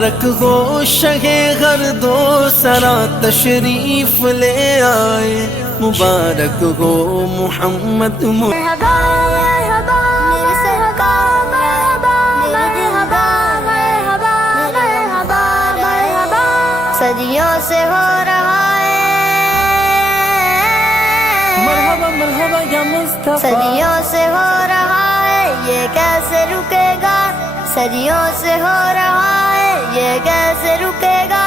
رکھ ہو شہ ہر دو سرا تشریف لے آئے، مبارک ہو محمد مرحبا مرحبا مرحبا مرحبا مرحبا مرحبا مرحبا مرحبا صدیوں سے ہو رہا ہے، مرحبا مرحبا یا مصطفیٰ، صدیوں سے ہو رہا ہے، یہ کیسے رکے گا؟ صدیوں سے ہو رہا ہے، یہ کیسے رکے گا؟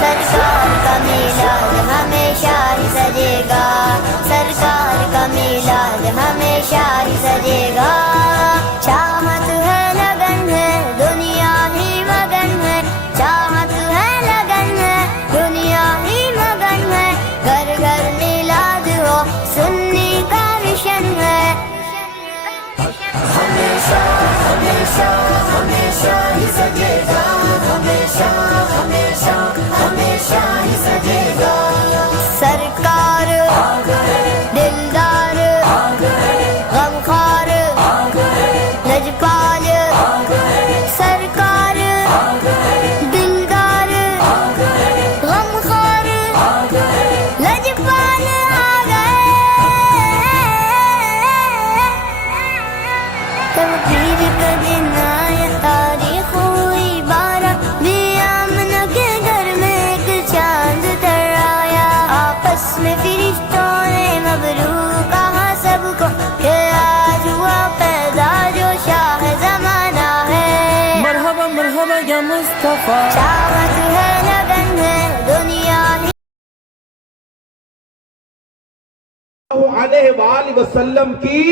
سرکار کا میلاد ہمیشہ ہی سجے گا، سرکار کا میلاد ہمیشہ ہی سجے گا۔ چاہت ہے لگن ہے دنیا ہی مگن ہے، چاہت ہے لگن ہے دنیا ہی مگن ہے، گھر گھر میلاد ہو سنی کا مشن ہے۔ ہمیشہ ہمیشہ ہمیشہ ہی سجے گا، ہمیشہ ہمیشہ ہمیشہ ہی سجے گا۔ سرکار دلدار غمخوار لجپال، سرکار دلدار غمخوار لجپال آ گئے۔ تبدیل کا دن آیا، تاریخ ہوئی بارہ، بھی آمن کے گھر میں ایک چاند تر آیا۔ آپس میں فرشتوں نے مبروک کہا سب کو کہ آج ہوا پیدا جو شاہ زمانہ ہے۔ مرحبا مرحبا یا مصطفیٰ، چاہت ہے لگن ہے دنیا ہی علیہ وآلہ وسلم کی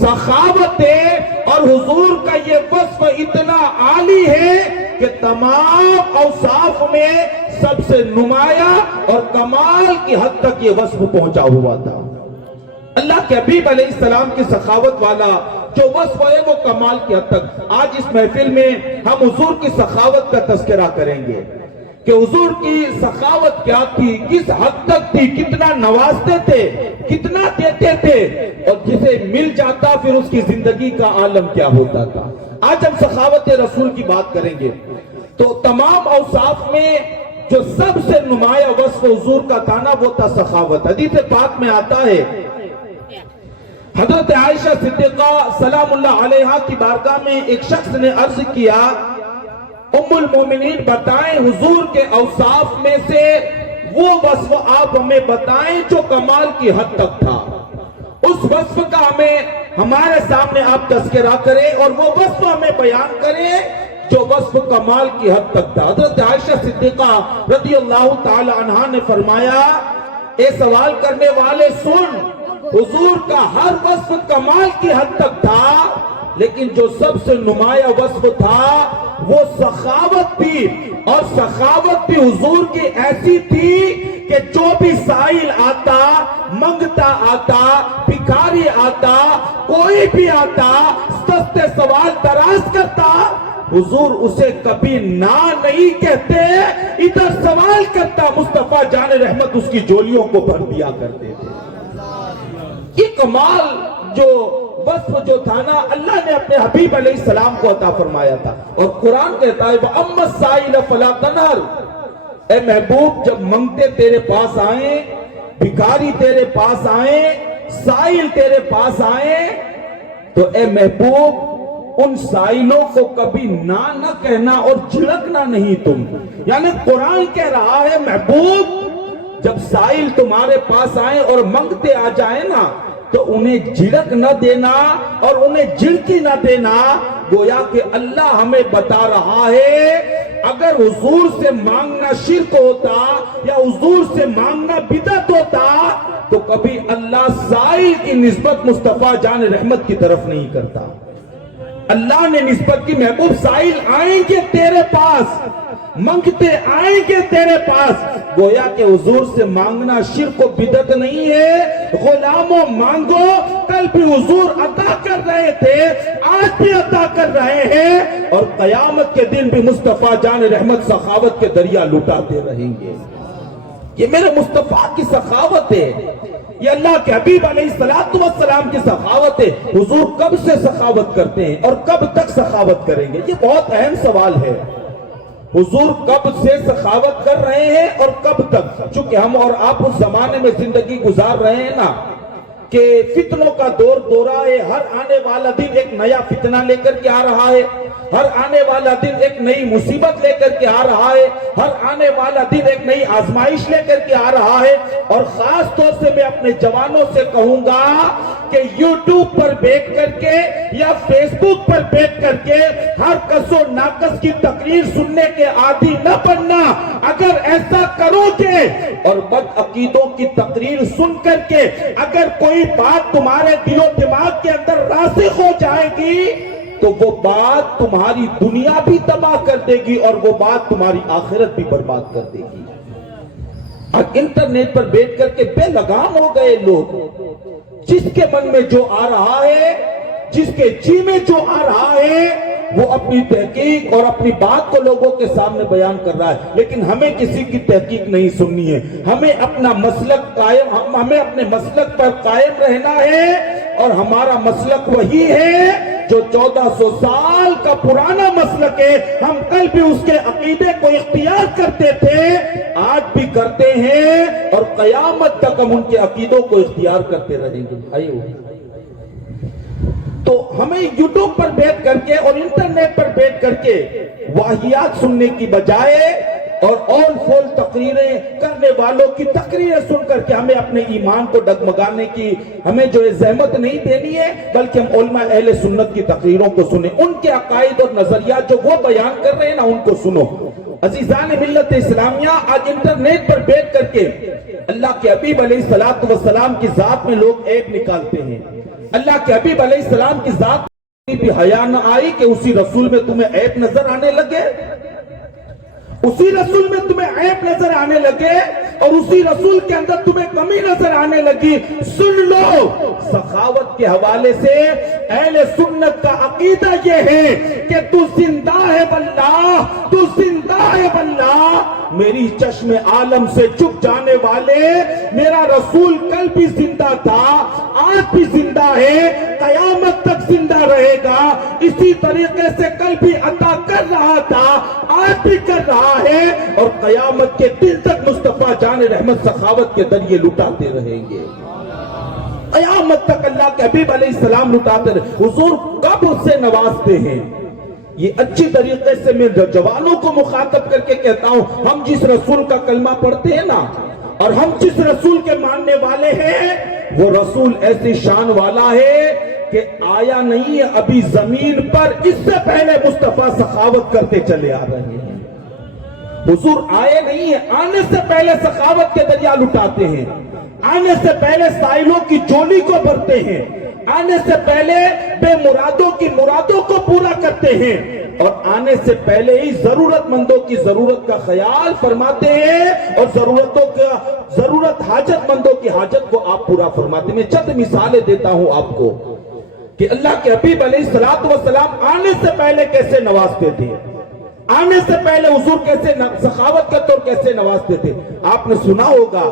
سخاوت ہے، اور حضور کا یہ وصف اتنا عالی ہے کہ تمام اوصاف میں سب سے نمایاں اور کمال کی حد تک یہ وصف پہنچا ہوا تھا۔ اللہ کے حبیب علیہ السلام کی سخاوت والا جو وصف ہے وہ کمال کی حد تک۔ آج اس محفل میں ہم حضور کی سخاوت کا تذکرہ کریں گے کہ حضور کی سخاوت کیا تھی، کس حد تک تھی، کتنا نوازتے تھے، کتنا دیتے تھے، اور جسے مل جاتا پھر اس کی زندگی کا عالم کیا ہوتا تھا۔ آج ہم سخاوت رسول کی بات کریں گے تو تمام اوصاف میں جو سب سے نمایاں وصف حضور کا تھا نا وہ تھا سخاوت۔ حدیث پاک میں آتا ہے، حضرت عائشہ صدیقہ سلام اللہ علیہا کی بارگاہ میں ایک شخص نے عرض کیا، ام المومنین بتائیں حضور کے اوصاف میں سے وہ وصف آپ ہمیں بتائیں جو کمال کی حد تک تھا۔ اس وصف کا ہمیں ہمارے سامنے آپ تذکرہ کریں اور وہ وصف ہمیں بیان کریں جو وصف کمال کی حد تک تھا۔ حضرت عائشہ صدیقہ رضی اللہ تعالی عنہ نے فرمایا، اے سوال کرنے والے سن، حضور کا ہر وصف کمال کی حد تک تھا، لیکن جو سب سے نمایاں وصف تھا وہ سخاوت تھی، اور سخاوت بھی حضور کی ایسی تھی کہ جو بھی سائل آتا، منگتا آتا، بھکاری آتا، کوئی بھی آتا، سستے سوال دراز کرتا، حضور اسے کبھی نہ نہیں کہتے، ادھر سوال کرتا، مصطفیٰ جان رحمت اس کی جولیوں کو بھر دیا کرتے تھے۔ یہ کمال جو وصف جو تھا نا اللہ نے اپنے حبیب علیہ السلام کو عطا فرمایا تھا، اور قرآن کہتا ہے وَأَمَّا السَّائِلَ فَلَا تَنْهَرْ، اے محبوب جب منگتے تیرے پاس آئیں، بھکاری تیرے پاس آئیں، سائل تیرے پاس آئیں، تو اے محبوب ان سائلوں کو کبھی نہ کہنا اور جھڑکنا نہیں تم۔ یعنی قرآن کہہ رہا ہے محبوب جب سائل تمہارے پاس آئیں اور منگتے آ جائیں نا تو انہیں جھڑک نہ دینا اور انہیں جھڑکی نہ دینا، گویا کہ اللہ ہمیں بتا رہا ہے اگر حضور سے مانگنا شرک ہوتا یا حضور سے مانگنا بدعت ہوتا تو کبھی اللہ سائل کی نسبت مصطفیٰ جان رحمت کی طرف نہیں کرتا۔ اللہ نے نسبت کی محبوب سائل آئیں گے تیرے پاس، منگتے آئیں گے تیرے پاس، گویا کہ حضور سے مانگنا شرک و بدعت نہیں ہے۔ غلاموں مانگو، کل بھی حضور عطا کر رہے تھے، آج بھی عطا کر رہے ہیں، اور قیامت کے دن بھی مصطفیٰ جان رحمت سخاوت کے دریا لٹاتے رہیں گے۔ یہ میرے مصطفیٰ کی سخاوت ہے۔ یہ اللہ کے حبیب علیہ السلام کی سخاوت ہے. حضور کب سے سخاوت کرتے ہیں اور کب تک سخاوت کریں گے؟ یہ بہت اہم سوال ہے. حضور کب سے سخاوت کر رہے ہیں اور کب تک؟ چونکہ ہم اور آپ اس زمانے میں زندگی گزار رہے ہیں نا کہ فتنوں کا دور دورہ ہے. ہر آنے والا دن ایک نیا فتنہ لے کر کے آ رہا ہے. ہر آنے والا دن ایک نئی مصیبت لے کر کے آ رہا ہے. ہر آنے والا دن ایک نئی آزمائش لے کر کے آ رہا ہے. اور خاص طور سے میں اپنے جوانوں سے کہوں گا کہ یوٹیوب پر بیٹھ کر کے یا فیس بک پر بیٹھ کر کے ہر کس و ناقص کی تقریر سننے کے عادی نہ بننا. اگر ایسا کرو گے اور بد عقیدوں کی تقریر سن کر کے اگر کوئی بات تمہارے دل و دماغ کے اندر راسخ ہو جائے گی تو وہ بات تمہاری دنیا بھی تباہ کر دے گی اور وہ بات تمہاری آخرت بھی برباد کر دے گی. آج انٹرنیٹ پر بیٹھ کر کے بے لگام ہو گئے لوگ. جس کے من میں جو آ رہا ہے، جس کے جی میں جو آ رہا ہے، وہ اپنی تحقیق اور اپنی بات کو لوگوں کے سامنے بیان کر رہا ہے. لیکن ہمیں کسی کی تحقیق نہیں سننی ہے. ہمیں اپنا مسلک قائم، ہمیں اپنے مسلک پر قائم رہنا ہے. اور ہمارا مسلک وہی ہے جو 1400 سال کا پرانا مسلک ہے. ہم کل بھی اس کے عقیدے کو اختیار کرتے تھے، آج بھی کرتے ہیں اور قیامت تک ہم ان کے عقیدوں کو اختیار کرتے رہیں گے. آئیے. تو ہمیں یوٹیوب پر بیٹھ کر کے اور انٹرنیٹ پر بیٹھ کر کے واہیات سننے کی بجائے اور اول فول تقریریں کرنے والوں کی تقریریں سن کر کے ہمیں اپنے ایمان کو ڈگمگانے کی ہمیں جو زحمت نہیں دینی ہے، بلکہ ہم علماء اہل سنت کی تقریروں کو سنیں. ان کے عقائد اور نظریات جو وہ بیان کر رہے ہیں نا، ان کو سنو. عزیزان ملت اسلامیہ، آج انٹرنیٹ پر بیٹھ کر کے اللہ کے حبیب علیہ السلام کی ذات میں لوگ عیب نکالتے ہیں. اللہ کے حبیب علیہ السلام کی ذات میں بھی حیا نہ آئی کہ اسی رسول میں تمہیں عیب نظر آنے لگے؟ اسی رسول میں تمہیں عیب نظر آنے لگے اور اسی رسول کے اندر تمہیں کمی نظر آنے لگی؟ سن لو، سخاوت کے حوالے سے اہل سنت کا عقیدہ یہ ہے کہ تو زندہ ہے باللہ، تو زندہ ہے باللہ. میری چشم عالم سے چھپ جانے والے، میرا رسول کل بھی زندہ تھا، آج بھی زندہ ہے، قیامت تک زندہ رہے گا. اسی طریقے سے کل بھی عطا کر رہا تھا، آج بھی کر رہا ہے اور قیامت کے دن تک مصطفیٰ جان رحمت سخاوت کے ذریعے لٹاتے رہیں گے. قیامت تک اللہ کے حبیب علیہ السلام لٹاتے رہے. حضور کب اس سے نوازتے ہیں؟ یہ اچھی طریقے سے میں جوانوں کو مخاطب کر کے کہتا ہوں، ہم جس رسول کا کلمہ پڑھتے ہیں نا اور ہم جس رسول کے ماننے والے ہیں، وہ رسول ایسی شان والا ہے کہ آیا نہیں ہے ابھی زمین پر، اس سے پہلے مصطفیٰ سخاوت کرتے چلے آ رہے ہیں. حضور آئے نہیں ہیں، آنے سے پہلے سخاوت کے دریا لٹاتے ہیں، آنے سے پہلے سائلوں کی جولی کو بھرتے ہیں، آنے سے پہلے بے مرادوں کی مرادوں کو پورا کرتے ہیں اور آنے سے پہلے ہی ضرورت مندوں کی ضرورت کا خیال فرماتے ہیں اور ضرورت حاجت مندوں کی حاجت کو آپ پورا فرماتے ہیں. میں چند مثالیں دیتا ہوں آپ کو کہ اللہ کے حبیب علیہ السلام آنے سے پہلے کیسے نوازتے تھے، آنے سے پہلے حضور کیسے سخاوت کرتے اور کیسے نوازتے تھے. آپ نے سنا ہوگا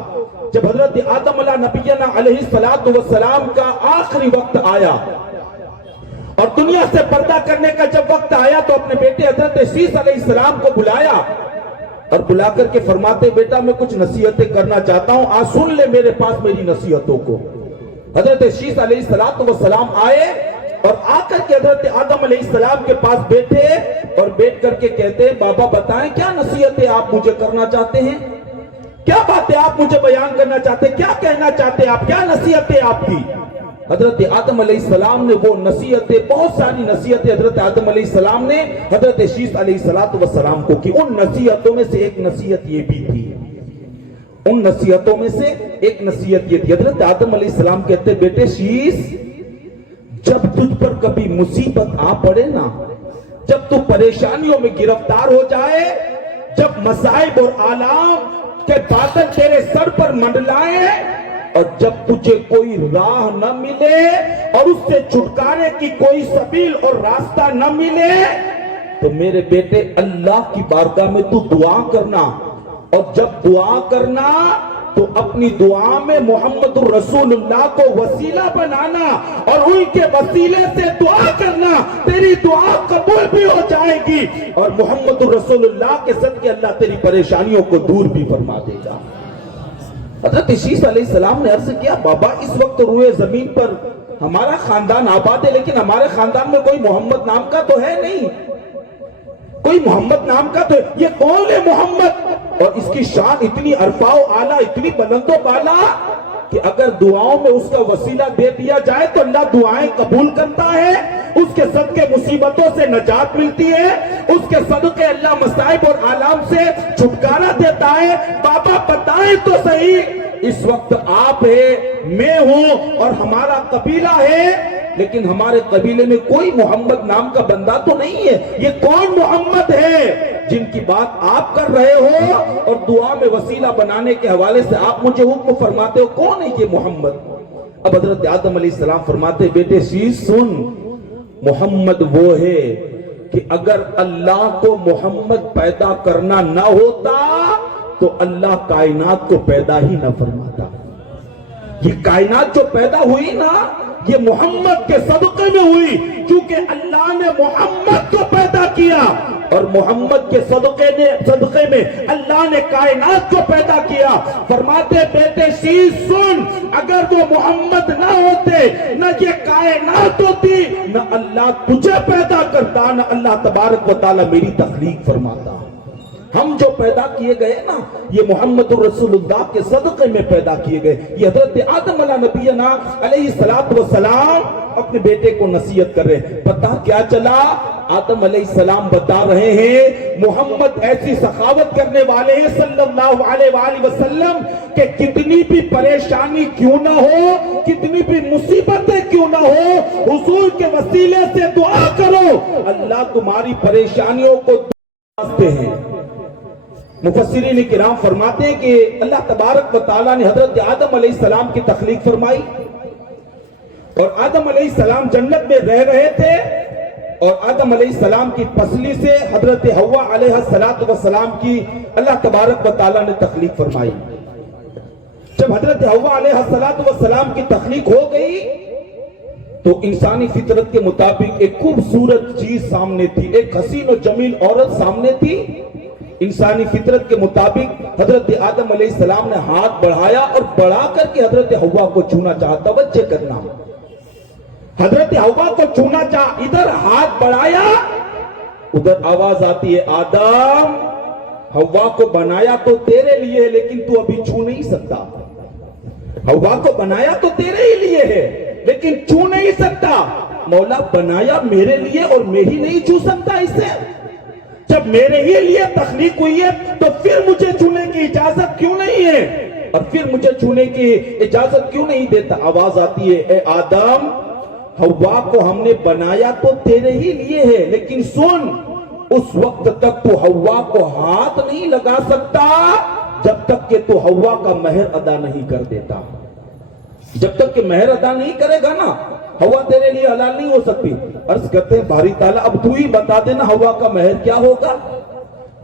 جب حضرت آدم علیہ نبینا علیہ السلام کا آخری وقت آیا اور دنیا سے پردہ کرنے کا جب وقت آیا تو اپنے بیٹے حضرت شیس علیہ السلام کو بلایا اور بلا کر کے فرماتے، بیٹا میں کچھ نصیحتیں کرنا چاہتا ہوں، آج سن لے میرے پاس میری نصیحتوں کو. حضرت شیس علیہ السلام آئے اور آ کر کے حضرت آدم علیہ السلام کے پاس بیٹھے اور بیٹھ کر کے کہتے، بابا بتائیں کیا نصیحتیں آپ مجھے کرنا چاہتے ہیں، کیا باتیں آپ مجھے بیان کرنا چاہتے ہیں، کیا کہنا چاہتے ہیں آپ، کیا نصیحتیں آپ کی. حضرت آدم علیہ السلام نے وہ نصیحتیں، بہت ساری نصیحتیں حضرت آدم علیہ السلام نے حضرت شیس علیہ السلام کو کی. ان نصیحتوں میں سے ایک نصیحت یہ بھی تھی، ان نصیحتوں میں سے ایک نصیحت یہ تھی، حضرت آدم علیہ السلام کہتے، بیٹے شیس جب تجھ پر کبھی مصیبت آ پڑے نا، جب تو پریشانیوں میں گرفتار ہو جائے، جب مصائب اور آلام کے بادل تیرے سر پر منڈلائیں اور جب تجھے کوئی راہ نہ ملے اور اس سے چھٹکارے کی کوئی سبیل اور راستہ نہ ملے، تو میرے بیٹے اللہ کی بارگاہ میں تو دعا کرنا، اور جب دعا کرنا تو اپنی دعا میں محمد الرسول اللہ کو وسیلہ بنانا اور ان کے وسیلے سے دعا کرنا، تیری دعا قبول بھی ہو جائے گی اور محمد الرسول اللہ کے صدقے اللہ تیری پریشانیوں کو دور بھی فرما دے گا۔ حضرت شیس علیہ السلام نے عرض کیا، بابا اس وقت روئے زمین پر ہمارا خاندان آباد ہے، لیکن ہمارے خاندان میں کوئی محمد نام کا تو ہے نہیں، کوئی محمد نام کا تو ہے، یہ کون ہے محمد؟ اور اس کی شان اتنی عرفا و اعلیٰ، اتنی بلند و بالا کہ اگر دعاؤں میں اس کا وسیلہ دے دیا جائے تو اللہ دعائیں قبول کرتا ہے، اس کے صدقے مصیبتوں سے نجات ملتی ہے، اس کے صدقے اللہ مصائب اور آلام سے چھٹکارا دیتا ہے۔ بابا بتائیں تو صحیح، اس وقت آپ ہے، میں ہوں اور ہمارا قبیلہ ہے، لیکن ہمارے قبیلے میں کوئی محمد نام کا بندہ تو نہیں ہے، یہ کون محمد ہے جن کی بات آپ کر رہے ہو اور دعا میں وسیلہ بنانے کے حوالے سے آپ مجھے حکم فرماتے ہو، کون ہے یہ محمد؟ اب حضرت آدم علیہ السلام فرماتے، بیٹے شیس سن، محمد وہ ہے کہ اگر اللہ کو محمد پیدا کرنا نہ ہوتا تو اللہ کائنات کو پیدا ہی نہ فرماتا۔ یہ کائنات جو پیدا ہوئی نا، یہ محمد کے صدقے میں ہوئی، کیونکہ اللہ نے محمد کو پیدا کیا اور محمد کے صدقے میں اللہ نے کائنات کو پیدا کیا۔ فرماتے بیٹے شیس سن، اگر وہ محمد نہ ہوتے، نہ یہ کائنات ہوتی، نہ اللہ تجھے پیدا کرتا، نہ اللہ تبارک و تعالی میری تخلیق فرماتا۔ ہم جو پیدا کیے گئے نا، یہ محمد الرسول اللہ کے صدقے میں پیدا کیے گئے۔ یہ حضرت آدم علیہ نبینا علیہ السلام اپنے بیٹے کو نصیحت کر رہے ہیں۔ پتہ کیا چلا؟ آدم علیہ السلام بتا رہے ہیں محمد ایسی سخاوت کرنے والے ہیں صلی اللہ علیہ وآلہ وسلم کہ کتنی بھی پریشانی کیوں نہ ہو، کتنی بھی مصیبتیں کیوں نہ ہو، حضور کے وسیلے سے دعا کرو، اللہ تمہاری پریشانیوں کو دور ہیں۔ مفسرین کرام فرماتے ہیں کہ اللہ تبارک و تعالیٰ نے حضرت آدم علیہ السلام کی تخلیق فرمائی اور آدم علیہ السلام جنت میں رہ رہے تھے اور آدم علیہ السلام کی پسلی سے حضرت حوا علیہ السلام کی اللہ تبارک و تعالیٰ نے تخلیق فرمائی۔ جب حضرت حوا علیہ السلام کی تخلیق ہو گئی تو انسانی فطرت کے مطابق ایک خوبصورت چیز سامنے تھی، ایک حسین و جمیل عورت سامنے تھی۔ انسانی فطرت کے مطابق حضرت آدم علیہ السلام نے ہاتھ بڑھایا اور بڑھا کر کے حضرت حوا کو چھونا چاہا۔ توجہ کرنا، حضرت حوا کو چھونا چاہا، ادھر ہاتھ بڑھایا، ادھر آواز آتی ہے، آدم حوا کو بنایا تو تیرے لیے ہے لیکن تو ابھی چھو نہیں سکتا۔ حوا کو بنایا تو تیرے ہی لیے ہے لیکن چھو نہیں سکتا۔ مولا بنایا میرے لیے اور میں ہی نہیں چھو سکتا اسے؟ جب میرے ہی لیے تخلیق ہوئی ہے تو پھر مجھے چھونے کی اجازت کیوں نہیں ہے اور پھر مجھے چھونے کی اجازت کیوں نہیں دیتا؟ آواز آتی ہے، اے آدم حوا کو ہم نے بنایا تو تیرے ہی لیے ہے لیکن سن، اس وقت تک تو حوا کو ہاتھ نہیں لگا سکتا جب تک کہ تو حوا کا مہر ادا نہیں کر دیتا۔ جب تک کہ مہر ادا نہیں کرے گا نا، حوا تیرے لیے حلال نہیں ہو سکتی۔ عرض کرتے ہیں باری تعالیٰ اب تو ہی بتا دینا حوا کا مہر کیا ہوگا،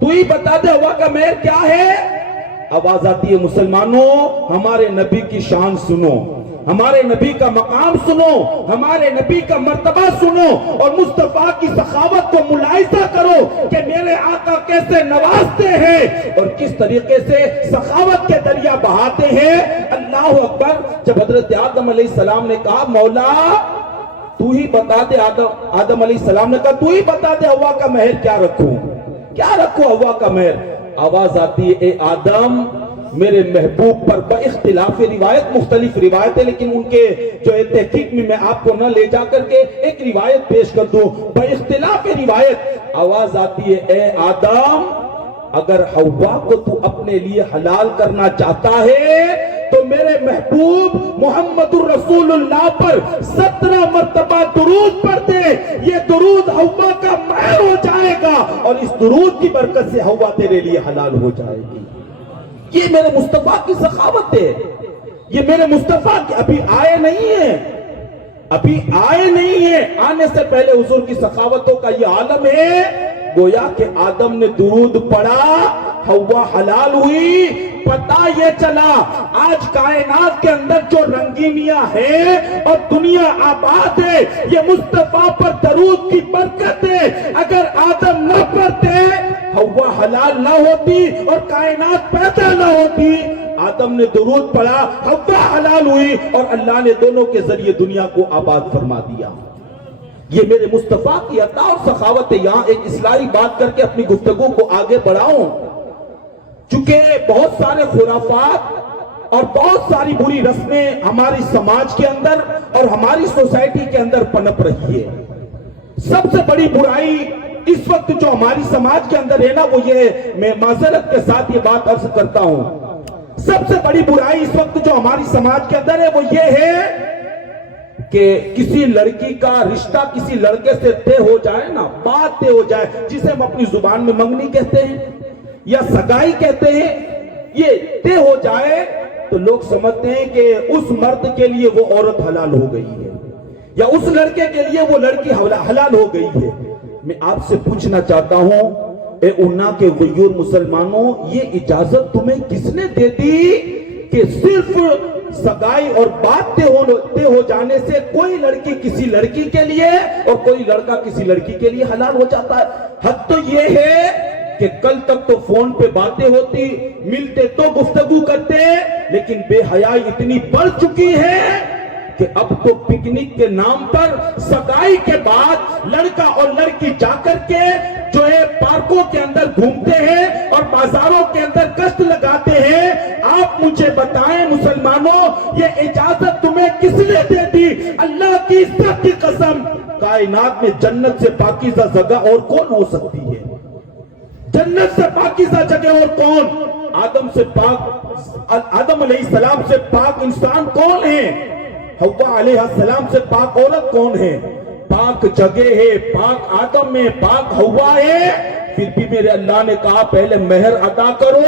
تو ہی بتا دے حوا کا مہر کیا ہے۔ آواز آتی ہے، مسلمانوں ہمارے نبی کی شان سنو، ہمارے نبی کا مقام سنو، ہمارے نبی کا مرتبہ سنو اور مصطفیٰ کی سخاوت کو ملاحظہ کرو کہ میرے آقا کیسے نوازتے ہیں اور کس طریقے سے سخاوت کے دریا بہاتے ہیں۔ اللہ اکبر۔ جب حضرت آدم علیہ السلام نے کہا مولا تو ہی بتا دے، آدم علیہ السلام نے کہا تو ہی بتا دے حوا کا مہر کیا رکھوں، کیا رکھوں حوا کا مہر؟ آواز آتی ہے، اے آدم میرے محبوب پر باختلاف روایت، مختلف روایتیں لیکن ان کے جو تحقیق میں آپ کو نہ لے جا کر کے ایک روایت پیش کر دوں باختلاف روایت۔ آواز آتی ہے، اے آدم اگر حوا کو تو اپنے لیے حلال کرنا چاہتا ہے تو میرے محبوب محمد الرسول اللہ پر 17 مرتبہ درود پڑھ دے، یہ درود حوا کا مہر ہو جائے گا اور اس درود کی برکت سے حوا تیرے لیے حلال ہو جائے گی۔ یہ میرے مصطفیٰ کی سخاوت ہے، یہ میرے مصطفیٰ کی ابھی آئے نہیں ہیں، ابھی آئے نہیں ہیں، آنے سے پہلے حضور کی سخاوتوں کا یہ عالم ہے۔ گویا کہ آدم نے درود پڑھا، ہوا حلال ہوئی، پتہ یہ چلا آج کائنات کے اندر جو رنگینیاں ہے اور دنیا آباد ہے یہ مصطفیٰ پر درود کی برکت ہے۔ اگر آدم نہ پڑھتے ہوا حلال نہ ہوتی اور کائنات پیدا نہ ہوتی۔ آدم نے درود پڑھا، ہوا حلال ہوئی اور اللہ نے دونوں کے ذریعے دنیا کو آباد فرما دیا۔ یہ میرے مصطفیٰ کی عطا اور سخاوت ہے۔ یہاں ایک اصلاحی بات کر کے اپنی گفتگو کو آگے بڑھاؤں، چونکہ بہت سارے خرافات اور بہت ساری بری رسمیں ہماری سماج کے اندر اور ہماری سوسائٹی کے اندر پنپ رہی ہے۔ سب سے بڑی برائی اس وقت جو ہماری سماج کے اندر ہے نا وہ یہ ہے، میں معذرت کے ساتھ یہ بات عرض کرتا ہوں، سب سے بڑی برائی اس وقت جو ہماری سماج کے اندر ہے وہ یہ ہے کہ کسی لڑکی کا رشتہ کسی لڑکے سے طے ہو جائے نا، بات طے ہو جائے، جسے ہم اپنی زبان میں منگنی کہتے ہیں یا سگائی کہتے ہیں، یہ طے ہو جائے تو لوگ سمجھتے ہیں کہ اس مرد کے لیے وہ عورت حلال ہو گئی ہے یا اس لڑکے کے لیے وہ لڑکی حلال ہو گئی ہے۔ میں آپ سے پوچھنا چاہتا ہوں اے انا کے غیور مسلمانوں، یہ اجازت تمہیں کس نے دے دی کہ صرف سگائی اور بات طے ہو جانے سے کوئی لڑکی کسی لڑکی کے لیے اور کوئی لڑکا کسی لڑکی کے لیے حلال ہو جاتا ہے؟ حد تو یہ ہے کہ کل تک تو فون پہ باتیں ہوتی، ملتے تو گفتگو کرتے، لیکن بے حیائی اتنی بڑھ چکی ہے کہ اب تو پکنک کے نام پر سگائی کے بعد لڑکا اور لڑکی جا کر کے جو ہے پارکوں کے اندر گھومتے ہیں اور بازاروں کے اندر گشت لگاتے ہیں۔ آپ مجھے بتائیں مسلمانوں، یہ اجازت تمہیں کس نے دے دی؟ اللہ کی عزت کی قسم، کائنات میں جنت سے پاکیزہ جگہ اور کون ہو سکتی ہے؟ جنت سے پاکیزہ جگہ اور کون؟ آدم علیہ السلام سے پاک انسان کون ہے؟ حوا علیہ السلام سے پاک عورت کون ہے؟ پاک جگہ ہے، پاک آدم ہے، پاک حوا ہے۔ پھر بھی میرے اللہ نے کہا پہلے مہر ادا کرو،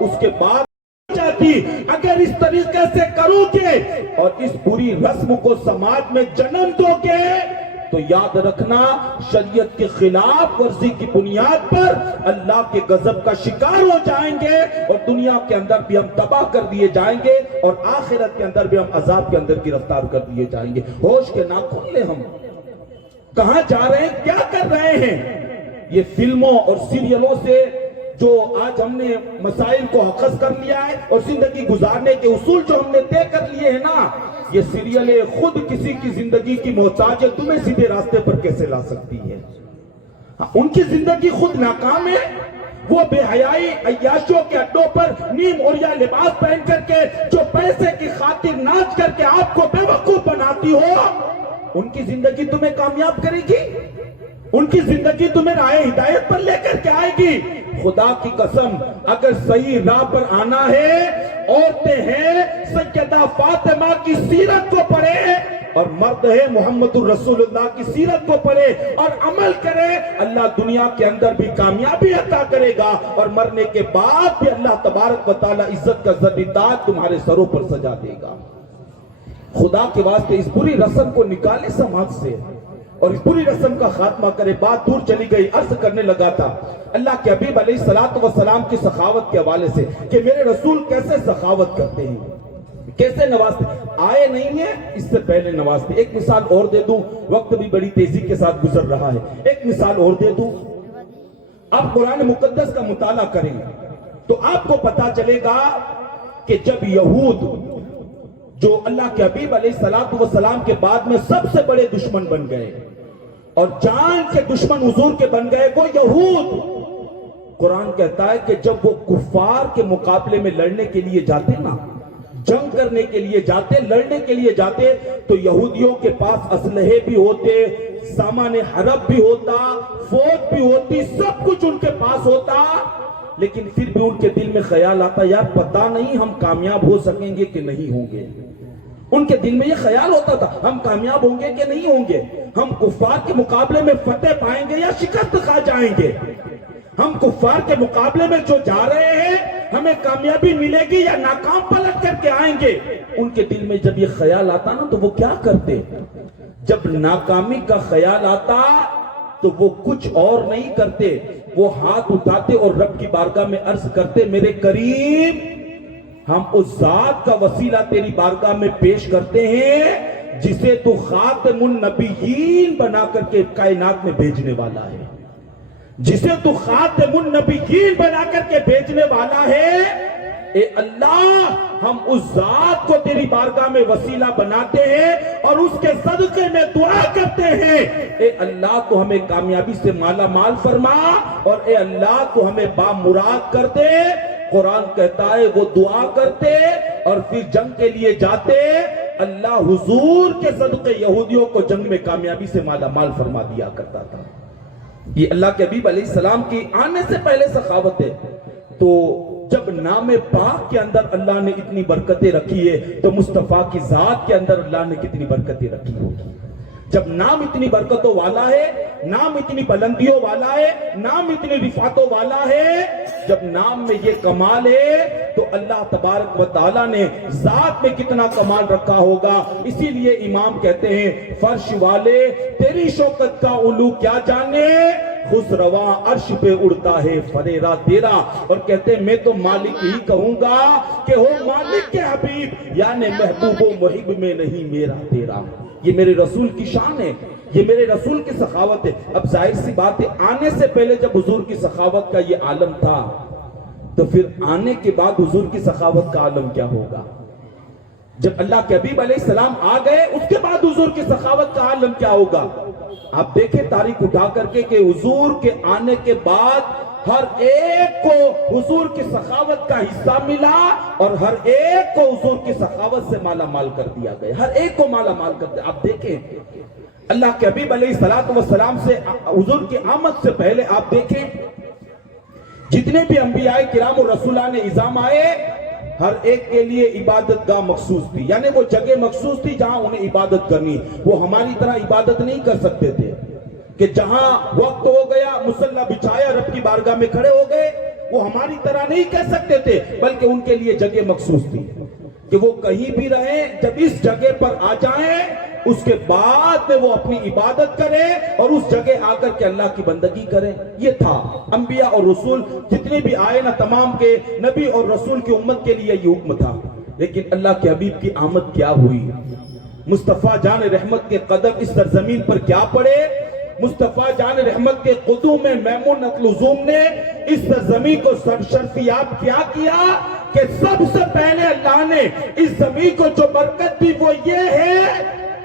اس کے بعد جاتی۔ اگر اس طریقے سے کرو گے اور اس بری رسم کو سماج میں جنم دو گے تو یاد رکھنا شریعت کے خلاف ورزی کی بنیاد پر اللہ کے غضب کا شکار ہو جائیں گے اور دنیا کے اندر بھی ہم تباہ کر دیے جائیں گے اور آخرت کے اندر بھی ہم عذاب کے اندر گرفتار کر دیے جائیں گے۔ ہوش کے ناخن لے، ہم کہاں جا رہے ہیں، کیا کر رہے ہیں؟ یہ فلموں اور سیریلوں سے جو آج ہم نے مسائل کو اخذ کر لیا ہے اور زندگی گزارنے کے اصول جو ہم نے طے کر لیے ہیں نا، یہ سیریلیں خود کسی کی زندگی کی محتاج ہے، تمہیں سیدھے راستے پر کیسے لا سکتی ہے؟ ان کی زندگی خود ناکام ہے، وہ بے حیائی عیاشوں کے اڈوں پر نیم اور یا لباس پہن کر کے جو پیسے کی خاطر ناچ کر کے آپ کو بے وقوف بناتی ہو، ان کی زندگی تمہیں کامیاب کرے گی؟ ان کی زندگی تمہیں راہ ہدایت پر لے کر کے آئے گی؟ خدا کی قسم اگر صحیح راہ پر آنا ہے، عورتیں ہیں سیدہ فاطمہ کی سیرت کو پڑھے اور مرد ہے محمد الرسول اللہ کی سیرت کو پڑھے اور عمل کرے، اللہ دنیا کے اندر بھی کامیابی عطا کرے گا اور مرنے کے بعد بھی اللہ تبارک و تعالی عزت کا زرعی تاج تمہارے سروں پر سجا دے گا۔ خدا کے واسطے اس بری رسم کو نکالے سماج سے اور اس بری رسم کا خاتمہ کرے۔ بات دور چلی گئی، عرض کرنے لگا تھا اللہ کے حبیب علیہ السلام کی سخاوت کے حوالے سے کہ میرے رسول کیسے سخاوت کرتے ہیں، کیسے نوازتے، آئے نہیں ہیں اس سے پہلے نوازتے۔ ایک مثال اور دے دوں، وقت بھی بڑی تیزی کے ساتھ گزر رہا ہے، ایک مثال اور دے دوں۔ آپ قرآن مقدس کا مطالعہ کریں تو آپ کو پتا چلے گا کہ جب یہود جو اللہ کے حبیب علیہ السلام کے بعد میں سب سے بڑے دشمن بن گئے اور جان کے دشمن حضور کے بن گئے وہ یہود، قرآن کہتا ہے کہ جب وہ کفار کے مقابلے میں لڑنے کے لیے جاتے نا، جنگ کرنے کے لیے جاتے، لڑنے کے لیے جاتے تو یہودیوں کے پاس اسلحے بھی ہوتے، سامان حرب بھی ہوتا، فوج بھی ہوتی، سب کچھ ان کے پاس ہوتا، لیکن پھر بھی ان کے دل میں خیال آتا یار پتہ نہیں ہم کامیاب ہو سکیں گے کہ نہیں ہوں گے۔ ان کے دل میں یہ خیال ہوتا تھا ہم کامیاب ہوں گے کہ نہیں ہوں گے، ہم کفار کے مقابلے میں فتح پائیں گے یا شکست کھا جائیں گے، ہم کفار کے مقابلے میں جو جا رہے ہیں ہمیں کامیابی ملے گی یا ناکام پلٹ کر کے آئیں گے۔ ان کے دل میں جب یہ خیال آتا نا تو وہ کیا کرتے، جب ناکامی کا خیال آتا تو وہ کچھ اور نہیں کرتے، وہ ہاتھ اٹھاتے اور رب کی بارگاہ میں عرض کرتے میرے کریم ہم اس ذات کا وسیلہ تیری بارگاہ میں پیش کرتے ہیں جسے تو خاتم النبیین بنا کر کے کائنات میں بھیجنے والا ہے، جسے تو خاتم النبیین بنا کر کے بھیجنے والا ہے۔ اے اللہ ہم اس ذات کو تیری بارگاہ میں وسیلہ بناتے ہیں اور اس کے صدقے میں دعا کرتے ہیں، اے اللہ تو ہمیں کامیابی سے مالا مال فرما اور اے اللہ تو ہمیں بامراد کر دے۔ قرآن کہتا ہے وہ دعا کرتے اور پھر جنگ کے لیے جاتے، اللہ حضور کے صدقے یہودیوں کو جنگ میں کامیابی سے مالا مال فرما دیا کرتا تھا۔ یہ اللہ کے حبیب علیہ السلام کی آنے سے پہلے سخاوت ہے۔ تو جب نام پاک کے اندر اللہ نے اتنی برکتیں رکھی ہے تو مصطفیٰ کی ذات کے اندر اللہ نے کتنی برکتیں رکھی ہوگی۔ جب نام اتنی برکتوں والا ہے، نام اتنی بلندیوں والا ہے، نام اتنی رفعتوں والا ہے، جب نام میں یہ کمال ہے تو اللہ تبارک و تعالیٰ نے ذات میں کتنا کمال رکھا ہوگا۔ اسی لیے امام کہتے ہیں فرش والے تیری شوکت کا علو کیا جانے، خسروا عرش پہ اڑتا ہے فریرا تیرا، اور کہتے ہیں میں تو مالک ہی کہوں گا کہ ہو مالک کے حبیب، یعنی محبوب و محب میں نہیں میرا تیرا۔ یہ میرے رسول کی شان ہے، یہ میرے رسول کی سخاوت ہے۔ اب ظاہر سی بات ہے آنے سے پہلے جب حضور کی سخاوت کا یہ عالم تھا تو پھر آنے کے بعد حضور کی سخاوت کا عالم کیا ہوگا؟ جب اللہ کے حبیب علیہ السلام آ گئے اس کے بعد حضور کی سخاوت کا عالم کیا ہوگا؟ آپ دیکھیں تاریخ اٹھا کر کے کہ حضور کے آنے کے بعد ہر ایک کو حضور کی سخاوت کا حصہ ملا اور ہر ایک کو حضور کی سخاوت سے مالا مال کر دیا گیا، ہر ایک کو مالا مال کر دیا۔ آپ دیکھیں اللہ کے حبیب علیہ السلام سے حضور کی آمد سے پہلے آپ دیکھیں جتنے بھی انبیاء کرام اور رسولان اعظام آئے ہر ایک کے لیے عبادت گاہ مخصوص تھی، یعنی وہ جگہ مخصوص تھی جہاں انہیں عبادت کرنی۔ وہ ہماری طرح عبادت نہیں کر سکتے تھے کہ جہاں وقت ہو گیا مصلی بچھایا رب کی بارگاہ میں کھڑے ہو گئے، وہ ہماری طرح نہیں کہہ سکتے تھے، بلکہ ان کے لیے جگہ مخصوص تھی کہ وہ کہیں بھی رہیں، جب اس جگہ پر آ جائیں اس کے بعد میں وہ اپنی عبادت کریں اور اس جگہ آ کر کے اللہ کی بندگی کریں۔ یہ تھا انبیاء اور رسول جتنے بھی آئے نا، تمام کے نبی اور رسول کی امت کے لیے یہ حکم تھا۔ لیکن اللہ کے حبیب کی آمد کیا ہوئی؟ مصطفیٰ جان رحمت کے قدم اس سرزمین پر کیا پڑے؟ مصطفیٰ جان رحمت کے قدوم میں میمون نقلزوم نے اس سرزمین کو سرشرفیاب کیا کہ سب سے پہلے اللہ نے اس زمین کو جو برکت دی وہ یہ ہے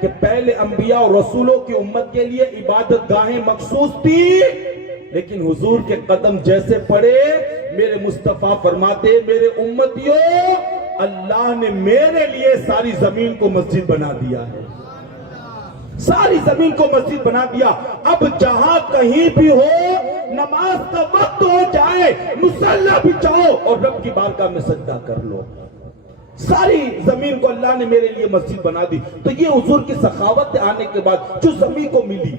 کہ پہلے انبیاء اور رسولوں کی امت کے لیے عبادت گاہیں مخصوص تھی، لیکن حضور کے قدم جیسے پڑے میرے مصطفیٰ فرماتے میرے امتیوں اللہ نے میرے لیے ساری زمین کو مسجد بنا دیا ہے، ساری زمین کو مسجد بنا دیا۔ اب جہاں کہیں بھی ہو نماز کا وقت ہو جائے مصلی بچھاؤ اور رب کی بارگاہ میں سجدہ کر لو۔ ساری زمین کو اللہ نے میرے لیے مسجد بنا دی۔ تو یہ حضور کی سخاوت آنے کے بعد جو زمین کو ملی،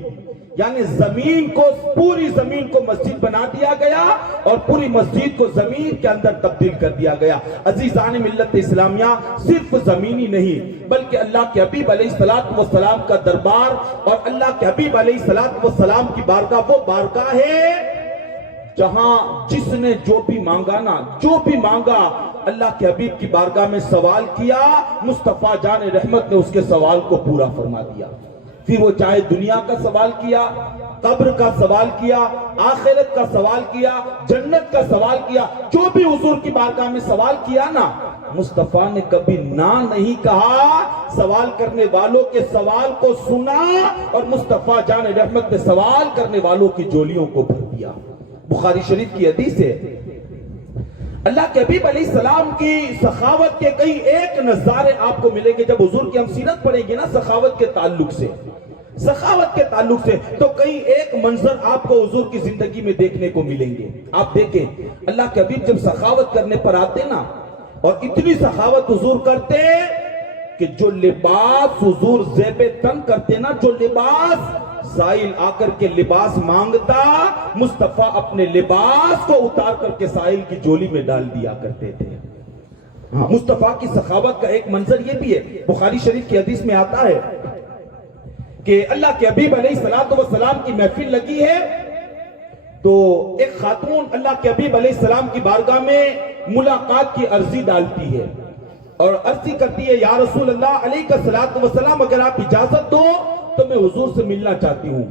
یعنی زمین کو پوری زمین کو مسجد بنا دیا گیا اور پوری مسجد کو زمین کے اندر تبدیل کر دیا گیا۔ عزیزان ملت اسلامیہ صرف زمینی نہیں بلکہ اللہ کے حبیب علیہ السلام کا دربار اور اللہ کے حبیب علیہ السلام کی بارگاہ وہ بارگاہ ہے جہاں جس نے جو بھی مانگا نا، جو بھی مانگا اللہ کے حبیب کی بارگاہ میں سوال کیا، مصطفیٰ جان رحمت نے اس کے سوال کو پورا فرما دیا۔ پھر وہ چاہے دنیا کا سوال کیا، قبر کا سوال کیا، آخرت کا سوال کیا، جنت کا سوال کیا، جو بھی حضور کی بارگاہ میں سوال کیا نا، مصطفیٰ نے کبھی نہ نہیں کہا، سوال کرنے والوں کے سوال کو سنا اور مصطفیٰ جان رحمت نے سوال کرنے والوں کی جولیوں کو بھر دیا۔ بخاری شریف کی حدیث ہے، اللہ کے حبیب علیہ السلام کی سخاوت کے کئی ایک نظارے آپ کو ملیں گے جب حضور کی ہم سیرت پڑھیں گے نا سخاوت کے تعلق سے، سخاوت کے تعلق سے، تو کئی ایک منظر آپ کو حضور کی زندگی میں دیکھنے کو ملیں گے۔ آپ دیکھیں اللہ کے حبیب جب سخاوت کرنے پر آتے نا اور اتنی سخاوت حضور کرتے کہ جو لباس حضور زیب تن کرتے نا، جو لباس سائل آ کر کے لباس مانگتا، مصطفیٰ اپنے لباس کو اتار کر کے سائل کی جولی میں ڈال دیا کرتے تھے۔ مصطفیٰ کی سخاوت کا ایک منظر یہ بھی ہے، بخاری شریف کی حدیث میں آتا ہے کہ اللہ کے حبیب علیہ السلام کی محفل لگی ہے، تو ایک خاتون اللہ کے حبیب علیہ السلام کی بارگاہ میں ملاقات کی عرضی ڈالتی ہے اور عرضی کرتی ہے یا رسول اللہ علیہ السلام اگر آپ اجازت دو تو میں حضور سے ملنا چاہتی ہوں.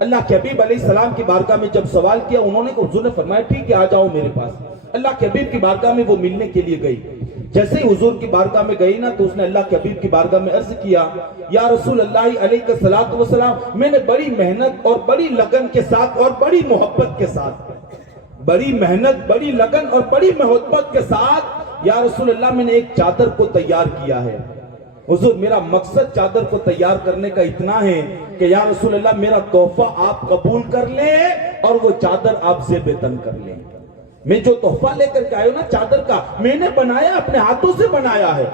اللہ کے حبیب علیہ السلام کی بارگاہ میں جب سوال کیا انہوں نے حضور نے فرمایا ٹھیک ہے آ جاؤ میرے پاس. اللہ کے حبیب کی بارگاہ میں وہ ملنے کے لیے گئی. جیسے ہی حضور کی بارگاہ میں گئی نا تو اس نے اللہ کے حبیب کی بارگاہ میں عرض کیا یا رسول اللہ علیہ السلام میں نے بڑی محنت اور بڑی لگن کے ساتھ اور بڑی محبت کے ساتھ بڑی محنت بڑی لگن اور بڑی محبت کے ساتھ یا رسول اللہ میں نے ایک چادر کو تیار کیا ہے. حضور میرا مقصد چادر کو تیار کرنے کا اتنا ہے کہ یا رسول اللہ میرا تحفہ آپ قبول کر لیں اور وہ چادر آپ زیب تن کر لیں. میں جو تحفہ لے کر کے آئے نا چادر کا میں نے بنایا اپنے ہاتھوں سے بنایا ہے.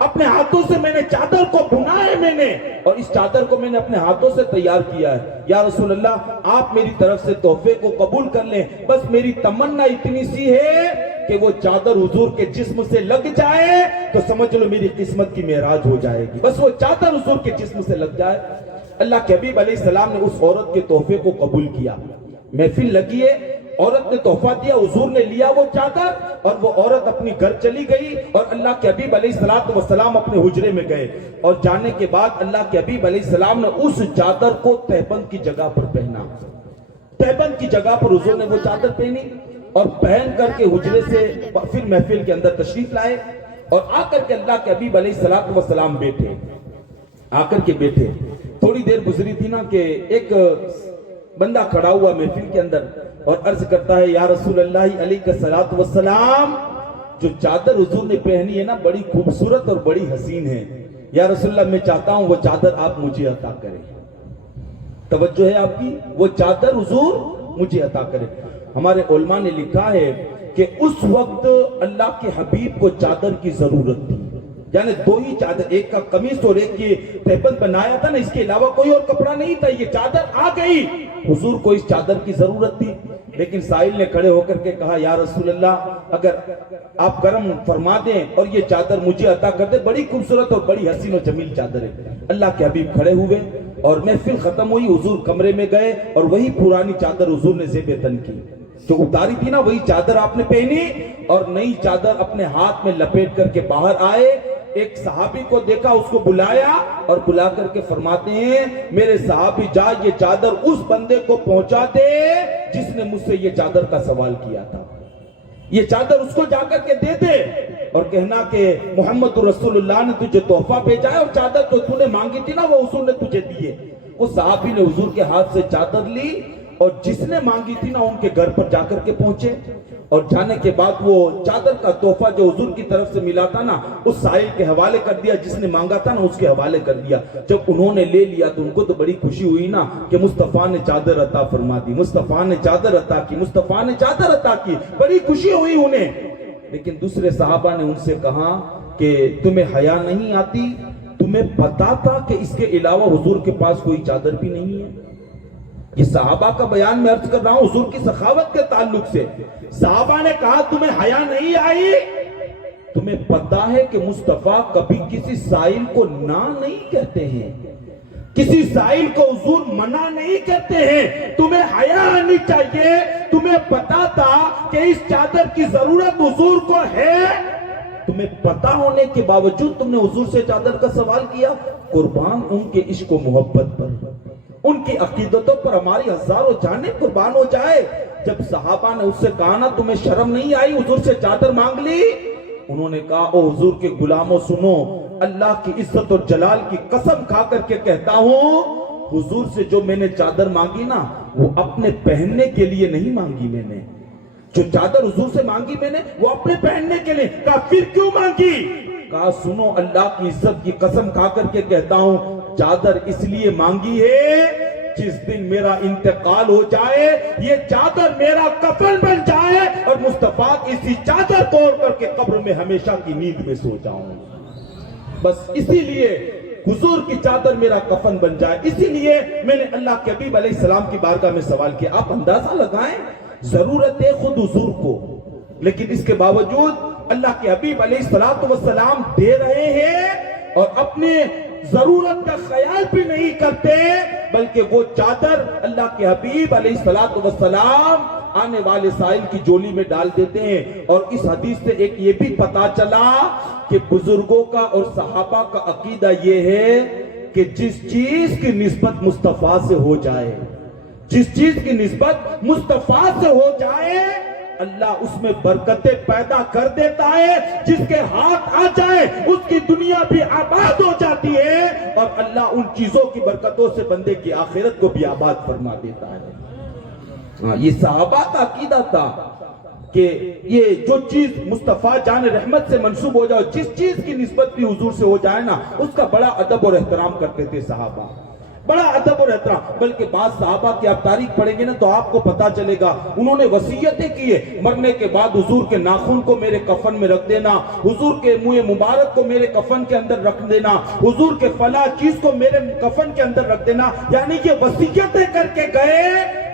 اپنے ہاتھوں سے میں نے چادر کو بنا ہے میں نے اور اس چادر کو میں نے اپنے ہاتھوں سے تیار کیا ہے. یا رسول اللہ آپ میری طرف سے تحفے کو قبول کر لیں. بس میری تمنا اتنی سی ہے کہ وہ چادر حضور کے جسم سے لگ جائے تو سمجھ لو میری قسمت کی معراج ہو جائے گی. بس وہ چادر حضور کے جسم سے لگ جائے. اللہ کے حبیب علیہ السلام نے اس عورت کے تحفے کو قبول کیا. محفل لگی ہے, عورت نے تحفہ دیا, حضور نے لیا وہ چادر اور وہ عورت اپنی گھر چلی گئی اور اللہ کے حبیب علیہ السلام اپنے حجرے میں گئے اور جانے کے بعد اللہ کے حبیب علیہ السلام نے اس چادر کو تہبند کی جگہ پر پہنا. تہبند کی جگہ پر حضور نے وہ چادر پہنی اور پہن کر کے حجرے سے پھر محفل کے اندر تشریف لائے اور آ کر کے اللہ کے حبیب علیہ السلام بیٹھے. آ کر کے بیٹھے, تھوڑی دیر گزری تھی نا کہ ایک بندہ کھڑا ہوا محفل کے اندر اور عرض کرتا ہے یا رسول اللہ علیہ السلام جو چادر حضور نے پہنی ہے نا بڑی خوبصورت اور بڑی حسین ہے. یا رسول اللہ میں چاہتا ہوں وہ چادر آپ مجھے عطا کریں. توجہ ہے آپ کی, وہ چادر حضور مجھے عطا کریں. ہمارے علماء نے لکھا ہے کہ اس وقت اللہ کے حبیب کو چادر کی ضرورت تھی. یعنی دو ہی چادر, ایک کا قمیص اور ایک کی تہبند بنایا تھا نا, اس کے علاوہ کوئی اور کپڑا نہیں تھا. یہ چادر آ گئی, حضور کو اس چادر کی ضرورت تھی. لیکن سائل نے کھڑے ہو کر کے کہا یا رسول اللہ اگر آپ کرم فرما دیں اور یہ چادر مجھے عطا کر دیں, بڑی خوبصورت اور بڑی حسین و جمیل چادر ہے. اللہ کے حبیب کھڑے ہوئے اور محفل ختم ہوئی, حضور کمرے میں گئے اور وہی پرانی چادر حضور نے زیب تن کی جو اتاری تھی نا, وہی چادر آپ نے پہنی اور نئی چادر اپنے ہاتھ میں لپیٹ کر کے باہر آئے. ایک صحابی کو دیکھا, اس کو بلایا اور بلا کر کے فرماتے ہیں میرے صحابی جا یہ چادر اس بندے کو پہنچا دے جس نے مجھ سے یہ چادر کا سوال کیا تھا. یہ چادر اس کو جا کر کے دے دے اور کہنا کہ محمد رسول اللہ نے تجھے تحفہ بھیجا ہے اور چادر تو تو نے مانگی تھی نا وہ حضور نے تجھے دی ہے. اس صحابی نے حضور کے ہاتھ سے چادر لی اور جس نے مانگی تھی نا ان کے گھر پر جا کر کے پہنچے اور جانے کے بعد وہ چادر کا تحفہ جو حضور کی طرف سے ملا تھا نا اس سائل کے حوالے کر دیا, جس نے مانگا تھا نا اس کے حوالے کر دیا. جب انہوں نے لے لیا تو ان کو تو بڑی خوشی ہوئی نا کہ مصطفیٰ نے چادر عطا فرما دی, مصطفیٰ نے چادر عطا کی, مصطفیٰ نے چادر عطا کی, بڑی خوشی ہوئی انہیں. لیکن دوسرے صحابہ نے ان سے کہا کہ تمہیں حیا نہیں آتی, تمہیں پتا تھا کہ اس کے علاوہ حضور کے پاس کوئی چادر بھی نہیں ہے. یہ صحابہ کا بیان میں عرض کر رہا ہوں حضور کی سخاوت کے تعلق سے. صحابہ نے کہا تمہیں حیا نہیں آئی, تمہیں پتا ہے کہ مصطفیٰ کبھی کسی سائل کو نہ نہیں کہتے ہیں, کسی سائل کو حضور منع نہیں کرتے ہیں. تمہیں حیا آنی چاہیے. تمہیں پتا تھا کہ اس چادر کی ضرورت حضور کو ہے, تمہیں پتا ہونے کے باوجود تم نے حضور سے چادر کا سوال کیا. قربان ان کے عشق و محبت پر, ان کی عقیدتوں پر ہماری ہزاروں جانیں قربان ہو جائے. جب صحابہ نے اس سے کہا نا تمہیں شرم نہیں آئی حضور سے چادر مانگ لی, انہوں نے کہا او حضور کے غلاموں سنو, اللہ کی عزت اور جلال کی قسم کھا کر کے کہتا ہوں حضور سے جو میں نے چادر مانگی نا وہ اپنے پہننے کے لیے نہیں مانگی. میں نے جو چادر حضور سے مانگی میں نے وہ اپنے پہننے کے لیے. کہا پھر کیوں مانگی؟ کہا سنو اللہ کی عزت کی قسم کھا کر کے کہتا ہوں چادر اس لیے مانگی ہے جس دن میرا انتقال ہو جائے یہ چادر میرا کفن بن جائے اور مصطفیٰ اسی چادر کو اوڑھ کر کے قبر میں ہمیشہ کی نیند میں سو جاؤں. بس اسی لیے حضور کی چادر میرا کفن بن جائے. اسی لیے میں نے اللہ کے حبیب علیہ السلام کی بارگاہ میں سوال کیا. آپ اندازہ لگائیں ضرورت ہے خود حضور کو, لیکن اس کے باوجود اللہ کے حبیب علیہ السلام دے رہے ہیں اور اپنے ضرورت کا خیال بھی نہیں کرتے، بلکہ وہ چادر اللہ کے حبیب علیہ السلام آنے والے سائل کی جولی میں ڈال دیتے ہیں۔ اور اس حدیث سے ایک یہ بھی پتا چلا کہ بزرگوں کا اور صحابہ کا عقیدہ یہ ہے کہ جس چیز کی نسبت مصطفیٰ سے ہو جائے، جس چیز کی نسبت مصطفیٰ سے ہو جائے، اللہ اس میں برکتیں پیدا کر دیتا ہے۔ جس کے ہاتھ آ جائے اس کی دنیا بھی آباد ہو جاتی ہے، اور اللہ ان چیزوں کی برکتوں سے بندے کی آخرت کو بھی آباد فرما دیتا ہے۔ یہ صحابہ کا عقیدہ تھا کہ یہ جو چیز مصطفیٰ جان رحمت سے منسوب ہو جائے، جس چیز کی نسبت بھی حضور سے ہو جائے نا، اس کا بڑا ادب اور احترام کرتے تھے صحابہ، بڑا ادب اور احترام۔ بلکہ بعض صحابہ کی آپ تاریخ پڑھیں گے نا تو آپ کو پتا چلے گا، انہوں نے وصیتیں کی ہے، مرنے کے بعد حضور کے ناخن کو میرے کفن میں رکھ دینا، حضور کے منہ مبارک کو میرے کفن کے اندر رکھ دینا، حضور کے فلاں چیز کو میرے کفن کے اندر رکھ دینا، یعنی کہ وصیتیں کر کے گئے،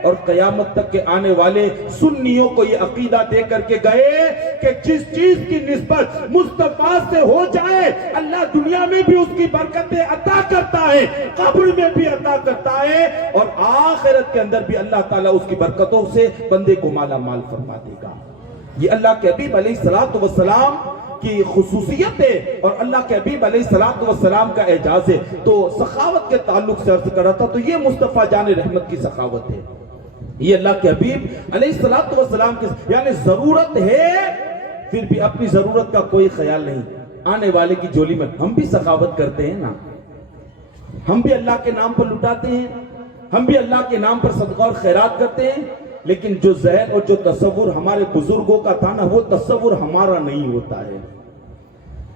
اور قیامت تک کے آنے والے سنیوں کو یہ عقیدہ دے کر کے گئے کہ جس چیز کی نسبت مصطفیٰ سے ہو جائے، اللہ دنیا میں بھی اس کی برکتیں عطا کرتا ہے، قبر میں بھی عطا کرتا ہے، اور آخرت کے اندر بھی اللہ تعالیٰ اس کی برکتوں سے بندے کو مالا مال فرما دے گا۔ یہ اللہ کے حبیب علیہ السلام کی خصوصیت ہے، اور اللہ کے حبیب علیہ السلام کا اعجاز ہے۔ تو سخاوت کے تعلق سے عرض کر رہا تھا، تو یہ مصطفیٰ جان رحمت کی سخاوت ہے، یہ اللہ کے حبیب علیہ السلام کی، یعنی ضرورت ہے پھر بھی اپنی ضرورت کا کوئی خیال نہیں، آنے والے کی جولی میں ہم بھی سخاوت کرتے ہیں نا، ہم بھی اللہ کے نام پر لٹاتے ہیں، ہم بھی اللہ کے نام پر صدقہ اور خیرات کرتے ہیں، لیکن جو ذہن اور جو تصور ہمارے بزرگوں کا تھا نا، وہ تصور ہمارا نہیں ہوتا ہے۔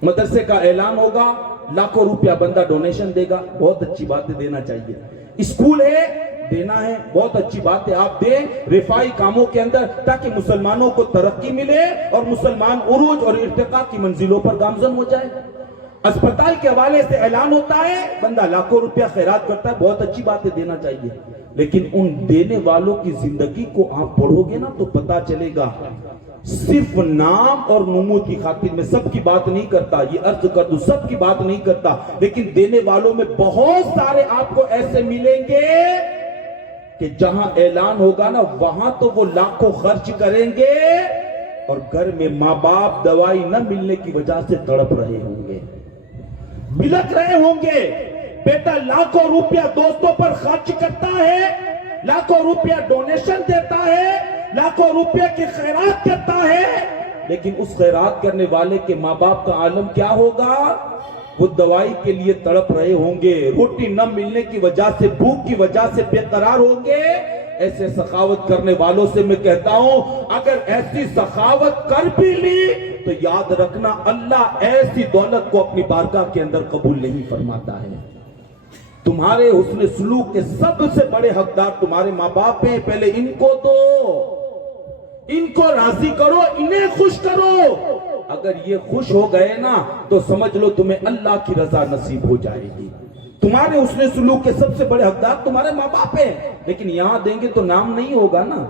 مدرسے کا اعلان ہوگا، لاکھوں روپیہ بندہ ڈونیشن دے گا، بہت اچھی بات ہے، دینا چاہیے۔ اسکول ہے، دینا ہے، بہت اچھی بات ہے، آپ دیں رفائی کاموں کے اندر، تاکہ مسلمانوں کو ترقی ملے اور مسلمان عروج اور ارتقاء کی منزلوں پر گامزن ہو جائے۔ اسپتال کے حوالے سے اعلان ہوتا ہے، بندہ لاکھوں روپیہ خیرات کرتا ہے، بہت اچھی بات ہے، دینا چاہیے، لیکن ان دینے والوں کی زندگی کو آپ پڑھو گے نا تو پتا چلے گا، صرف نام اور نمود کی خاطر، میں سب کی بات نہیں کرتا، یہ عرض کر دوں، سب کی بات نہیں کرتا، لیکن دینے والوں میں بہت سارے آپ کو ایسے ملیں گے کہ جہاں اعلان ہوگا نا وہاں تو وہ لاکھوں خرچ کریں گے، اور گھر میں ماں باپ دوائی نہ ملنے کی وجہ سے تڑپ رہے ہوں گے، بلک رہے ہوں گے۔ بیٹا لاکھوں روپیہ دوستوں پر خرچ کرتا ہے، لاکھوں روپیہ ڈونیشن دیتا ہے، لاکھوں روپیہ کی خیرات کرتا ہے، لیکن اس خیرات کرنے والے کے ماں باپ کا عالم کیا ہوگا؟ وہ دوائی کے لیے تڑپ رہے ہوں گے، روٹی نہ ملنے کی وجہ سے، بھوک کی وجہ سے بے قرار ہوں گے۔ ایسے سخاوت کرنے والوں سے میں کہتا ہوں، اگر ایسی سخاوت کر بھی لی تو یاد رکھنا، اللہ ایسی دولت کو اپنی بارگاہ کے اندر قبول نہیں فرماتا ہے۔ تمہارے حسن سلوک کے سب سے بڑے حقدار تمہارے ماں باپ ہیں، پہلے ان کو دو، ان کو راضی کرو، انہیں خوش کرو۔ اگر یہ خوش ہو گئے نا تو سمجھ لو تمہیں اللہ کی رضا نصیب ہو جائے گی۔ تمہارے حسن سلوک کے سب سے بڑے حقدار تمہارے ماں باپ ہیں، لیکن یہاں دیں گے تو نام نہیں ہوگا نا،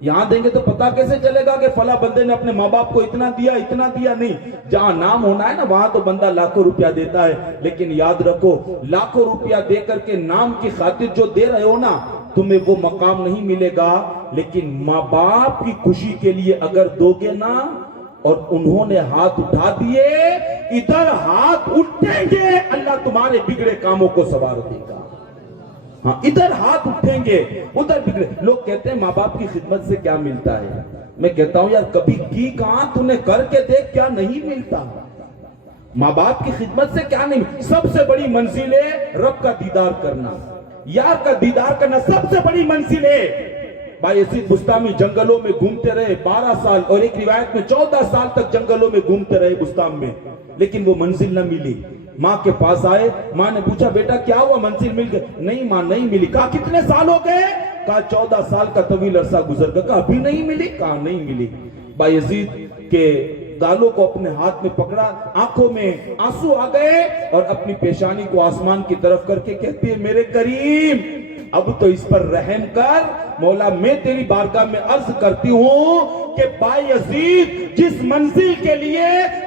یہاں دیں گے تو پتا کیسے چلے گا کہ فلاں بندے نے اپنے ماں باپ کو اتنا دیا، اتنا دیا؟ نہیں، جہاں نام ہونا ہے نا وہاں تو بندہ لاکھوں روپیہ دیتا ہے، لیکن یاد رکھو لاکھوں روپیہ دے کر کے نام کی خاطر جو دے رہے ہو نا، تمہیں وہ مقام نہیں ملے گا، لیکن ماں باپ کی خوشی کے لیے اگر دو گے نا، اور انہوں نے ہاتھ اٹھا دیے، ادھر ہاتھ اٹھیں گے، اللہ تمہارے بگڑے کاموں کو سنوار دے گا۔ ہاں، ادھر ہاتھ اٹھیں گے، ادھر بگڑے۔ لوگ کہتے ہیں ماں باپ کی خدمت سے کیا ملتا ہے؟ میں کہتا ہوں یار کبھی کی کہاں، تو نے کر کے دیکھ کیا نہیں ملتا۔ ماں باپ کی خدمت سے کیا نہیں، سب سے بڑی منزل ہے رب کا دیدار کرنا، یار کا دیدار کرنا سب سے بڑی منزل ہے۔ بھائی یزید بستامی جنگلوں میں گھومتے رہے 12 سال، اور ایک روایت میں 14 سال تک جنگلوں میں گھومتے رہے بستام میں، لیکن وہ منزل نہ ملی۔ ماں کے پاس آئے، ماں نے پوچھا بیٹا کیا ہوا، منزل مل گئی؟ نہیں ماں نہیں ملی۔ کہا کتنے سال ہو گئے؟ کہا 14 سال کا طویل عرصہ گزر گیا۔ کہا ابھی نہیں ملی؟ کہا نہیں ملی۔ بھائی یزید کے گالوں کو اپنے ہاتھ میں پکڑا، آنکھوں میں آنسو آ گئے، اور اپنی پیشانی کو آسمان کی طرف کر کے کہتی ہے میرے کریم اب تو اس پر رحم کر، مولا میں تیری بارگاہ میں عرض کرتی ہوں کہ بھائی یزید جس منزل کے لیے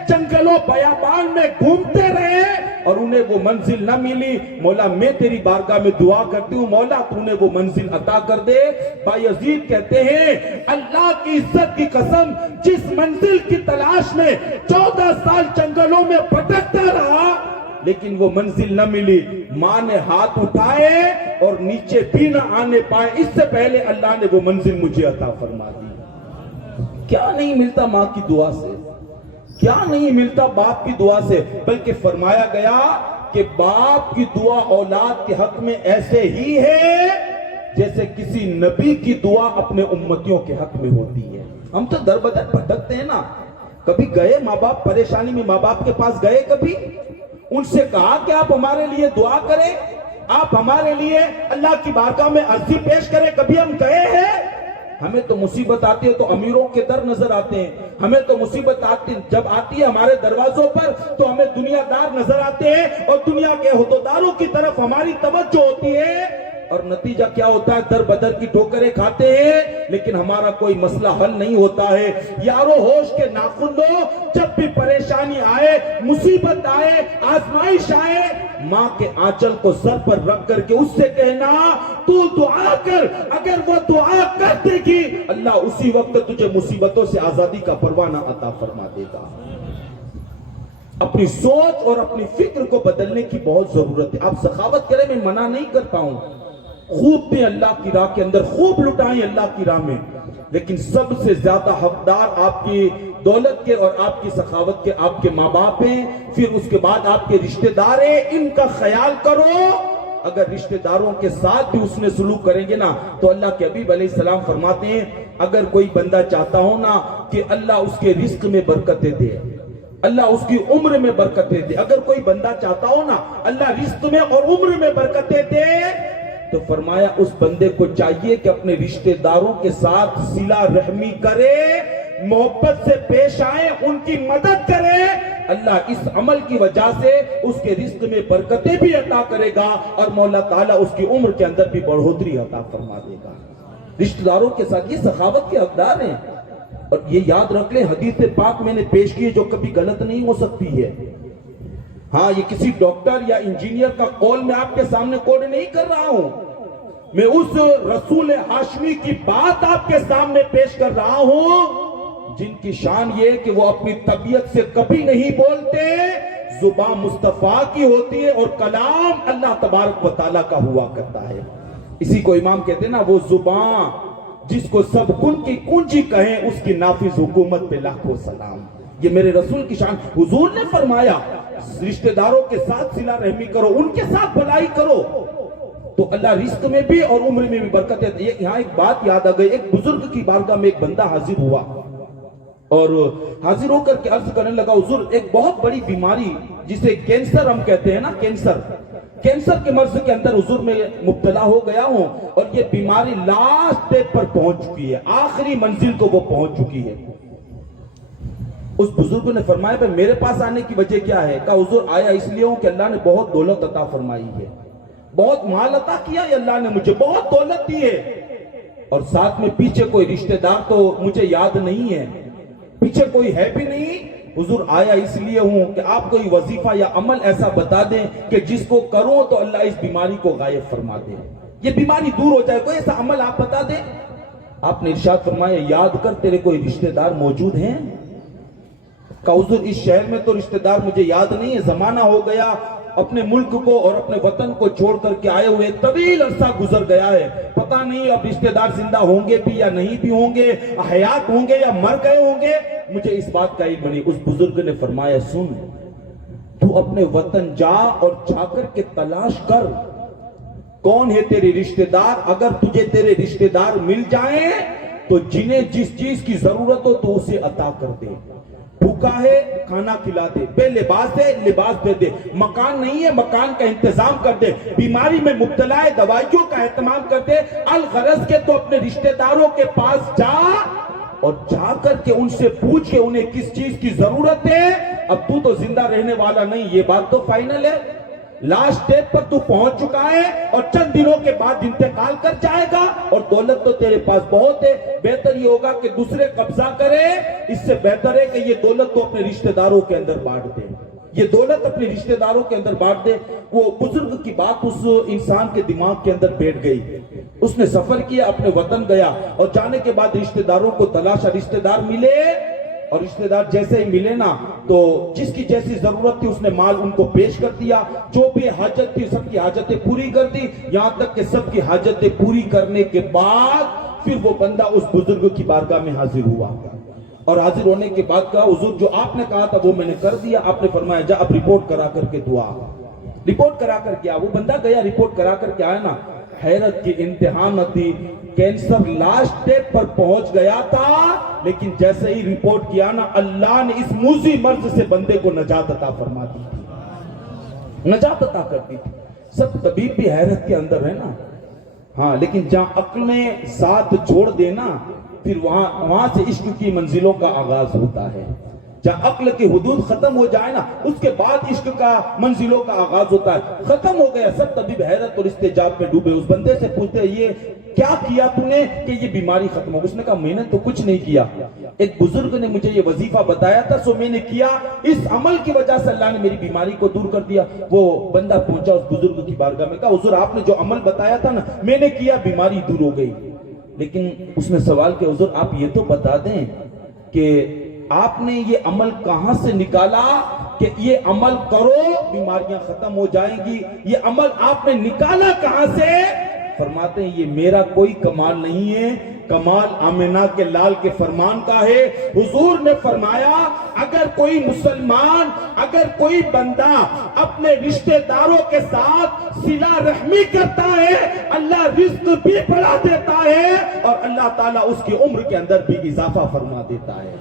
جنگلوں بیابان میں گھومتے رہے، اور انہیں وہ منزل نہ ملی، مولا میں تیری بارگاہ میں دعا کرتی ہوں مولا تو انہیں وہ منزل عطا کر دے۔ بایزید کہتے ہیں اللہ کی عزت کی قسم، جس منزل کی تلاش میں 14 سال جنگلوں میں بھٹکتا رہا لیکن وہ منزل نہ ملی، ماں نے ہاتھ اٹھائے اور نیچے بھی نہ آنے پائے اس سے پہلے اللہ نے وہ منزل مجھے عطا فرما دی۔ کیا نہیں ملتا ماں کی دعا سے، کیا نہیں ملتا باپ کی دعا سے، بلکہ فرمایا گیا کہ باپ کی دعا اولاد کے حق میں ایسے ہی ہے جیسے کسی نبی کی دعا اپنے امتیوں کے حق میں ہوتی ہے۔ ہم تو در بدر بھٹکتے ہیں نا، کبھی گئے ماں باپ پریشانی میں، ماں باپ کے پاس گئے کبھی، ان سے کہا کہ آپ ہمارے لیے دعا کریں، آپ ہمارے لیے اللہ کی بارگاہ میں عرضی پیش کریں، کبھی ہم گئے ہیں؟ ہمیں تو مصیبت آتی ہے تو امیروں کے در نظر آتے ہیں، ہمیں تو مصیبت آتی جب آتی ہے ہمارے دروازوں پر تو ہمیں دنیا دار نظر آتے ہیں اور دنیا کے عہدیداروں کی طرف ہماری توجہ ہوتی ہے، اور نتیجہ کیا ہوتا ہے؟ در بدر کی ٹھوکریں کھاتے ہیں لیکن ہمارا کوئی مسئلہ حل نہیں ہوتا ہے۔ یارو ہوش کے ناخن دو، جب بھی پریشانی آئے، مصیبت آئے، آزمائش آئے، ماں کے آنچل کو سر پر رکھ کر کے اس سے کہنا تو دعا کر، اگر وہ دعا کر دے گی اللہ اسی وقت تجھے مصیبتوں سے آزادی کا پروانہ عطا فرما دے گا۔ اپنی سوچ اور اپنی فکر کو بدلنے کی بہت ضرورت ہے۔ آپ سخاوت کریں، میں منع نہیں کرتا ہوں، خوب دیں اللہ کی راہ کے اندر، خوب لٹائیں اللہ کی راہ میں، لیکن سب سے زیادہ حقدار آپ کی دولت کے اور آپ کی سخاوت کے آپ کے ماں باپ ہیں، پھر اس کے بعد آپ کے رشتہ دار ہیں، ان کا خیال کرو۔ اگر رشتہ داروں کے ساتھ بھی اس نے سلوک کریں گے نا تو اللہ کے حبیب علیہ السلام فرماتے ہیں اگر کوئی بندہ چاہتا ہو نا کہ اللہ اس کے رزق میں برکتیں دے، اللہ اس کی عمر میں برکتیں دے، اگر کوئی بندہ چاہتا ہو نا اللہ رزق میں اور عمر میں برکتیں دے، تو فرمایا اس بندے کو چاہیے کہ اپنے رشتہ داروں کے ساتھ صلہ رحمی کرے، محبت سے پیش آئے، ان کی مدد کرے، اللہ اس عمل کی وجہ سے اس کے رزق میں برکتیں بھی عطا کرے گا اور مولا تعالیٰ اس کی عمر کے اندر بھی بڑھوتری عطا فرما دے گا۔ رشتہ داروں کے ساتھ یہ سخاوت کے حقدار ہیں، اور یہ یاد رکھ لیں حدیث پاک میں نے پیش کی ہے جو کبھی غلط نہیں ہو سکتی ہے۔ ہاں یہ کسی ڈاکٹر یا انجینئر کا قول میں آپ کے سامنے کوٹ نہیں کر رہا ہوں، میں اس رسول ہاشمی کی بات آپ کے سامنے پیش کر رہا ہوں جن کی شان یہ کہ وہ اپنی طبیعت سے کبھی نہیں بولتے، زبان مصطفیٰ کی ہوتی ہے اور کلام اللہ تبارک و تعالیٰ کا ہوا کرتا ہے۔ اسی کو امام کہتے ہیں نا وہ زبان جس کو سب کن کی کنجی کہیں اس کی نافذ حکومت پہ لاکھوں سلام۔ یہ میرے رسول کی شان، حضور نے فرمایا رشتہ داروں کے ساتھ صلہ رحمی کرو، ان کے ساتھ بھلائی کرو تو اللہ رزق میں بھی اور عمر میں بھی برکت ہے۔ یہاں ایک بات یاد آ گئی، ایک بزرگ کی بارگاہ میں ایک بندہ حاضر ہوا اور حاضر ہو کر کے عرض کرنے لگا حضور ایک بہت بڑی بیماری جسے کینسر ہم کہتے ہیں نا، کینسر کے مرض کے اندر حضور میں مبتلا ہو گیا ہوں اور یہ بیماری لاسٹ اسٹیپ پر پہنچ چکی ہے، آخری منزل کو وہ پہنچ چکی ہے۔ اس بزرگ نے فرمایا کہ میرے پاس آنے کی وجہ کیا ہے؟ کہا حضور آیا اس لیے ہوں کہ اللہ نے بہت دولت عطا فرمائی ہے، بہت مال عطا کیا ہے اللہ نے مجھے، بہت دولت دی ہے، اور ساتھ میں پیچھے کوئی رشتہ دار تو مجھے یاد نہیں ہے، پیچھے کوئی ہے بھی نہیں۔ حضور آیا اس لیے ہوں کہ آپ کوئی وظیفہ یا عمل ایسا بتا دیں کہ جس کو کروں تو اللہ اس بیماری کو غائب فرما دے، یہ بیماری دور ہو جائے، کوئی ایسا عمل آپ بتا دیں۔ آپ نے ارشاد فرمایا یاد کر تیرے کوئی رشتہ دار موجود ہیں؟ کہ حضور اس شہر میں تو رشتہ دار مجھے یاد نہیں ہے، زمانہ ہو گیا، اپنے ملک کو اور اپنے وطن کو چھوڑ کر کے آئے ہوئے طویل عرصہ گزر گیا ہے، پتہ نہیں اب رشتہ دار زندہ ہوں گے بھی یا نہیں بھی ہوں گے، حیات ہوں گے یا مر گئے ہوں گے، مجھے اس بات کا علم نہیں۔ اس بزرگ نے فرمایا سن، تو اپنے وطن جا اور جا کر کے تلاش کر کون ہے تیرے رشتہ دار، اگر تجھے تیرے رشتہ دار مل جائیں تو جنہیں جس چیز کی ضرورت ہو تو اسے عطا کر دے، بھوکا ہے کھانا کھلا دے، بے لباس ہے لباس دے دے، مکان نہیں ہے مکان کا انتظام کر دے، بیماری میں مبتلا ہے دوائیوں کا اہتمام کر دے، الغرض کے تو اپنے رشتہ داروں کے پاس جا اور جا کر کے ان سے پوچھ کے انہیں کس چیز کی ضرورت ہے۔ اب تو زندہ رہنے والا نہیں، یہ بات تو فائنل ہے، لاسٹ اسٹیپ پر تو پہنچ چکا ہے اور چند دنوں کے بعد انتقال کر جائے گا اور دولت تو تیرے پاس بہت ہے، بہتر یہ ہوگا کہ دوسرے قبضہ کرے، اس سے بہتر ہے کہ یہ دولت تو اپنے رشتہ داروں کے اندر بانٹ دے۔ یہ دولت اپنے رشتہ داروں کے اندر بانٹ دے. وہ بزرگ کی بات اس انسان کے دماغ کے اندر بیٹھ گئی. اس نے سفر کیا, اپنے وطن گیا, اور جانے کے بعد رشتہ داروں کو تلاشا. رشتہ دار ملے, اور رشتہ دار جیسے ہی ملے نا تو جس کی جیسی ضرورت تھی اس نے مال ان کو پیش کر دیا. جو بھی حاجت تھی سب کی حاجتیں پوری کر دی, یہاں تک کہ سب کی حاجتیں پوری کرنے کے بعد پھر وہ بندہ اس بزرگ کی بارگاہ میں حاضر ہوا, اور حاضر ہونے کے بعد کہا حضور جو آپ نے کہا تھا وہ میں نے کر دیا. آپ نے فرمایا جا اب رپورٹ کرا کر کے دعا. رپورٹ کرا کر کے آیا. وہ بندہ گیا, رپورٹ کرا کر کے آیا نا, حیرت کی انتہا نہ تھی. کینسر لاسٹ اسٹیپ پر پہنچ گیا تھا, لیکن جیسے ہی رپورٹ کیا نا اللہ نے اس موذی مرض سے بندے کو نجات عطا فرما دی تھی, نجات عطا کر دی تھی. سب طبیب بھی حیرت کے اندر ہے نا. ہاں لیکن جہاں عقل نے ساتھ چھوڑ دینا پھر وہاں سے عشق کی منزلوں کا آغاز ہوتا ہے. جہاں عقل کی حدود ختم ہو جائے نا اس کے بعد عشق کا منزلوں کا آغاز ہوتا ہے. ختم ہو گیا. سب طبیب حیرت اور استجاب میں ڈوبے. اس بندے سے پوچھتے یہ کیا کیا تو نے کہ یہ بیماری ختم ہو گئی؟ اس نے کہا میں نے تو کچھ نہیں کیا, ایک بزرگ نے مجھے یہ وظیفہ بتایا تھا سو میں نے کیا, اس عمل کی وجہ سے اللہ نے میری بیماری کو دور کر دیا. وہ بندہ پہنچا اس بزرگ کی بارگاہ میں, کہا حضور آپ نے جو عمل بتایا تھا نا میں نے کیا, بیماری دور ہو گئی. لیکن اس نے سوال کیا حضور آپ یہ تو بتا دیں کہ آپ نے یہ عمل کہاں سے نکالا کہ یہ عمل کرو بیماریاں ختم ہو جائیں گی؟ یہ عمل آپ نے نکالا کہاں سے؟ فرماتے ہیں یہ میرا کوئی کمال نہیں ہے, کمال آمنہ کے لال کے فرمان کا ہے. حضور نے فرمایا اگر کوئی مسلمان, اگر کوئی بندہ اپنے رشتہ داروں کے ساتھ صلہ رحمی کرتا ہے اللہ رزق بھی بڑھا دیتا ہے اور اللہ تعالیٰ اس کی عمر کے اندر بھی اضافہ فرما دیتا ہے.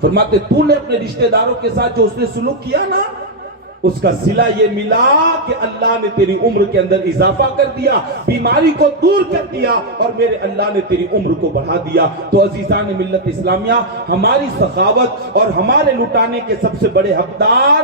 فرماتے تو نے اپنے رشتہ داروں کے ساتھ جو اس نے سلوک کیا نا اس کا صلہ یہ ملا کہ اللہ نے تیری عمر کے اندر اضافہ کر دیا, بیماری کو دور کر دیا اور میرے اللہ نے تیری عمر کو بڑھا دیا. تو عزیزان ملت اسلامیہ ہماری سخاوت اور ہمارے لٹانے کے سب سے بڑے حقدار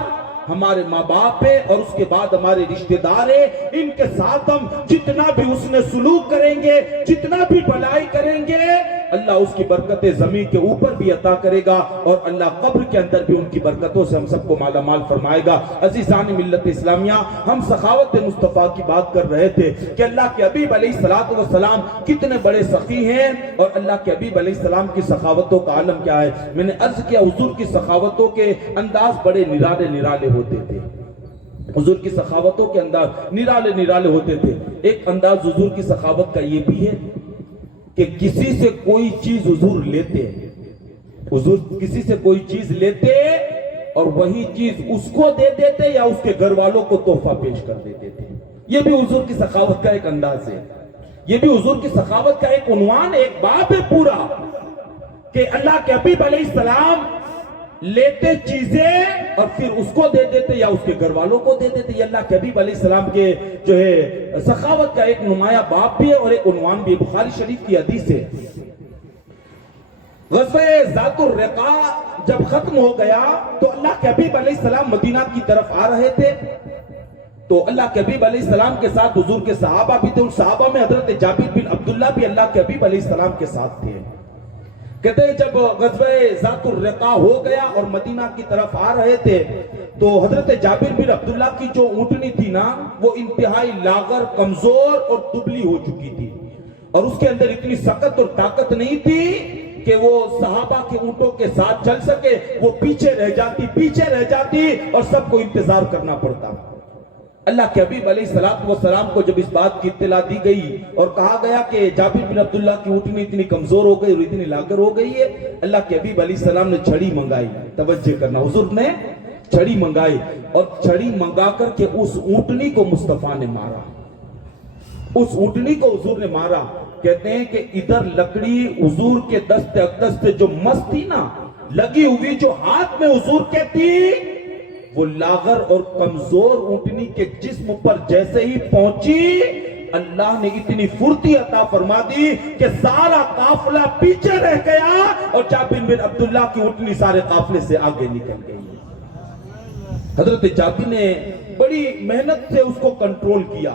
ہمارے ماں باپ ہے اور اس کے بعد ہمارے رشتہ دار ہیں. ان کے ساتھ ہم جتنا بھی اس نے سلوک کریں گے, جتنا بھی بھلائی کریں گے, اللہ اس کی برکتیں زمین کے اوپر بھی عطا کرے گا اور اللہ قبر کے اندر بھی ان کی برکتوں سے ہم سب کو مالا مال فرمائے گا. عزیزان ملت اسلامیہ ہم سخاوت مصطفیٰ کی بات کر رہے تھے کہ اللہ کے حبیب علیہ الصلوۃ والسلام کتنے بڑے سخی ہیں اور اللہ کے حبیب علیہ السلام کی سخاوتوں کا عالم کیا ہے. میں نے عرض کیا حضور کی سخاوتوں کے انداز بڑے نرالے نرالے ہوتے تھے. حضور کی سخاوتوں کے انداز نرالے نرالے ہوتے تھے. ایک انداز حضور کی سخاوت کا یہ بھی ہے کہ کسی سے کوئی چیز حضور لیتے, حضور کسی سے کوئی چیز لیتے اور وہی چیز اس کو دے دیتے یا اس کے گھر والوں کو تحفہ پیش کر دیتے تھے. یہ بھی حضور کی سخاوت کا ایک انداز ہے. یہ بھی حضور کی سخاوت کا ایک عنوان, ایک باب ہے پورا کہ اللہ کے حبیب علیہ السلام لیتے چیزیں اور پھر اس کو دے دیتے یا اس کے گھر والوں کو دے دیتے. یہ اللہ کے حبیب علیہ السلام کے جو ہے سخاوت کا ایک نمایاں باب بھی ہے اور ایک عنوان بھی ہے. بخاری شریف کی حدیث ہے, غزوہ ذات الرقاع جب ختم ہو گیا تو اللہ کے حبیب علیہ السلام مدینہ کی طرف آ رہے تھے. تو اللہ کے حبیب علیہ السلام کے ساتھ حضور کے صحابہ بھی تھے. ان صحابہ میں حضرت جابر بن عبداللہ بھی اللہ کے حبیب علیہ السلام کے ساتھ تھے. کہتے ہیں جب غزوہ ذات الرقاع ہو گیا اور مدینہ کی طرف آ رہے تھے تو حضرت جابر بن عبداللہ کی جو اونٹنی تھی نا وہ انتہائی لاغر, کمزور اور دبلی ہو چکی تھی اور اس کے اندر اتنی سخت اور طاقت نہیں تھی کہ وہ صحابہ کے اونٹوں کے ساتھ چل سکے. وہ پیچھے رہ جاتی اور سب کو انتظار کرنا پڑتا. اللہ کے حبیب علیہ السلام کو جب اس بات کی اطلاع دی گئی اور کہا گیا کہ جابر بن عبداللہ کی اونٹنی اتنی کمزور ہو گئی اور اتنی لاغر ہو گئی ہے, اللہ کے حبیب علیہ السلام نے چھڑی منگائی. توجہ کرنا, حضور نے چھڑی منگائی اور چھڑی منگا کر کے اس اونٹنی کو مصطفیٰ نے مارا. اس اونٹنی کو حضور نے مارا. کہتے ہیں کہ ادھر لکڑی حضور کے دست اقدس سے جو مس تھی نا لگی ہوئی, جو ہاتھ میں حضور کے تھی, وہ لاغر اور کمزور اونٹنی کے جسم پر جیسے ہی پہنچی اللہ نے اتنی پھرتی عطا فرما دی کہ سارا قافلہ پیچھے رہ گیا اور جابر بن عبداللہ کی اونٹنی سارے قافلے سے آگے نکل گئی. حضرت جابر نے بڑی محنت سے اس کو کنٹرول کیا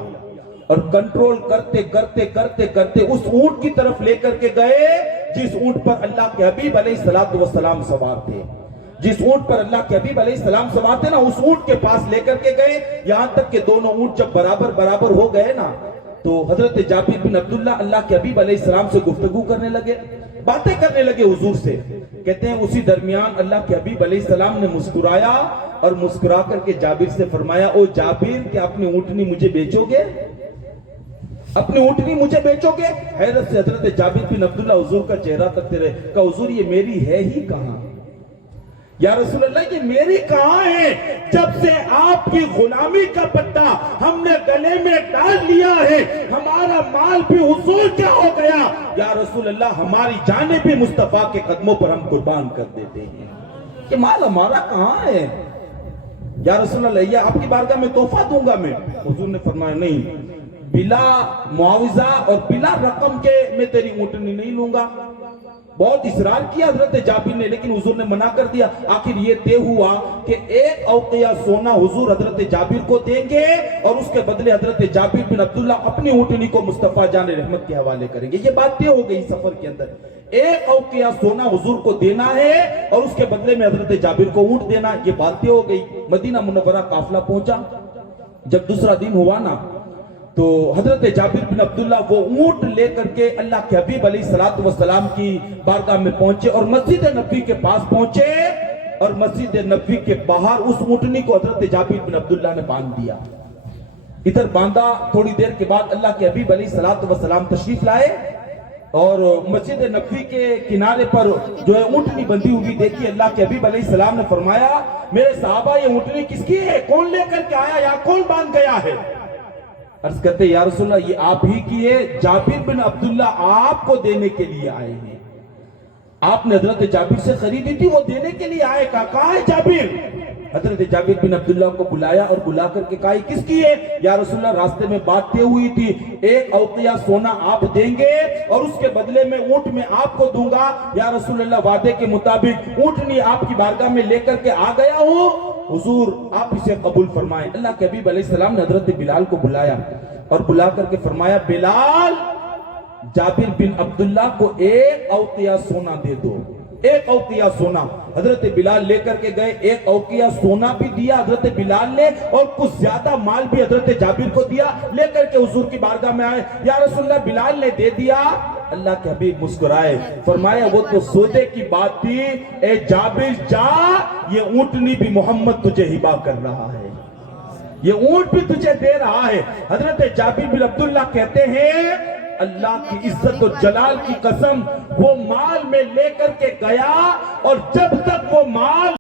اور کنٹرول کرتے اس اونٹ کی طرف لے کر کے گئے جس اونٹ پر اللہ کے حبیب علیہ السلام سوار تھے, جس اونٹ پر اللہ کے حبیب علیہ السلام سوار تھے نا اس اونٹ کے پاس لے کر کے گئے، یہاں تک کہ دونوں اونٹ جب برابر ہو گئے نا تو حضرت جابر بن عبداللہ اللہ کے حبیب علیہ السلام سے گفتگو کرنے لگے، باتیں کرنے لگے حضور سے۔ کہتے ہیں اسی درمیان اللہ کے حبیب علیہ السلام نے مسکرایا اور مسکرا کر کے جابر سے فرمایا، او جابر کیا اپنی اونٹنی مجھے بیچو گے؟ اپنی اونٹنی مجھے بیچو گے؟ حیرت سے حضرت جابر بن عبداللہ حضور کا چہرہ تکتے رہے، کہا حضور یہ میری ہے ہی کہاں؟ یا رسول اللہ یہ میری کہاں ہے؟ جب سے آپ کی غلامی کا پٹا ہم نے گلے میں ڈال لیا ہے ہمارا مال بھی حصول کیا ہو گیا؟ یا رسول اللہ ہماری جانیں بھی مصطفیٰ کے قدموں پر ہم قربان کر دیتے ہیں، کہ مال ہمارا کہاں ہے؟ یا رسول اللہ یہ آپ کی بارگاہ میں تحفہ دوں گا میں؟ حضور نے فرمایا نہیں، بلا معاوضہ اور بلا رقم کے میں تیری اونٹنی نہیں لوں گا۔ بہت اصرار کیا حضرت جابر نے، لیکن حضور نے منع کر دیا۔ آخر یہ طے ہوا کہ 1 اوقیہ سونا حضور حضرت جابر کو دیں گے اور اس کے بدلے حضرت جابر بن عبداللہ اپنی اونٹنی کو مصطفیٰ جان رحمت کے حوالے کریں گے۔ یہ بات طے ہو گئی سفر کے اندر، 1 اوقیہ سونا حضور کو دینا ہے اور اس کے بدلے میں حضرت جابر کو اونٹ دینا، یہ بات طے ہو گئی۔ مدینہ منورہ قافلہ پہنچا، جب دوسرا دن ہوا نا تو حضرت جابر بن عبداللہ وہ اونٹ لے کر کے اللہ کے حبیب علیہ السلام کی بارگاہ میں پہنچے اور مسجد نبوی کے پاس پہنچے اور مسجد نبوی کے باہر اس اونٹنی کو حضرت جابر بن عبداللہ نے باندھ دیا۔ ادھر باندھا، تھوڑی دیر کے بعد اللہ کے حبیب علیہ السلام تشریف لائے اور مسجد نبوی کے کنارے پر جو ہے اونٹنی بندھی ہوئی دیکھی۔ اللہ کے حبیب علیہ السلام نے فرمایا، میرے صحابہ یہ اونٹنی کس کی ہے؟ کون لے کر کے آیا یا کون باندھ گیا ہے؟ عرض کرتے یا رسول اللہ یہ آپ ہی کی ہے، جابر بن عبداللہ آپ کو دینے کے لیے آئے ہیں، آپ نے حضرت جابر سے خریدی تھی، وہ دینے کے لیے آئے۔ کہا ہے جابر؟ حضرت جابر بن عبداللہ کو بلایا اور بلا کر کے کہا کس کی ہے؟ یا رسول اللہ راستے میں بات طے ہوئی تھی، 1 اوقیہ سونا آپ دیں گے اور اس کے بدلے میں اونٹ میں آپ کو دوں گا۔ یا رسول اللہ وعدے کے مطابق اونٹنی آپ کی بارگاہ میں لے کر کے آ گیا ہوں، حضور آپ اسے قبول فرمائیں۔ اللہ کے حبیب علیہ السلام نے حضرت بلال کو بلایا اور بلا کر کے فرمایا، بلال جابر بن عبداللہ کو 1 اوقیہ سونا دے دو، 1 اوقیہ سونا۔ حضرت بلال لے کر کے گئے، 1 اوقیہ سونا بھی دیا حضرت بلال نے اور کچھ زیادہ مال بھی حضرت جابر کو دیا، لے کر کے حضور کی بارگاہ میں آئے۔ یا رسول اللہ بلال نے دے دیا۔ اللہ کے حبیب مسکرائے، فرمایا وہ تو سودے کی بات تھی، اے جابر جا، یہ اونٹنی بھی محمد تجھے ہبا کر رہا ہے، یہ اونٹ بھی تجھے دے رہا ہے۔ حضرت جابر بن عبداللہ کہتے ہیں اللہ کی عزت و جلال کی قسم، وہ مال میں لے کر کے گیا اور جب تک وہ مال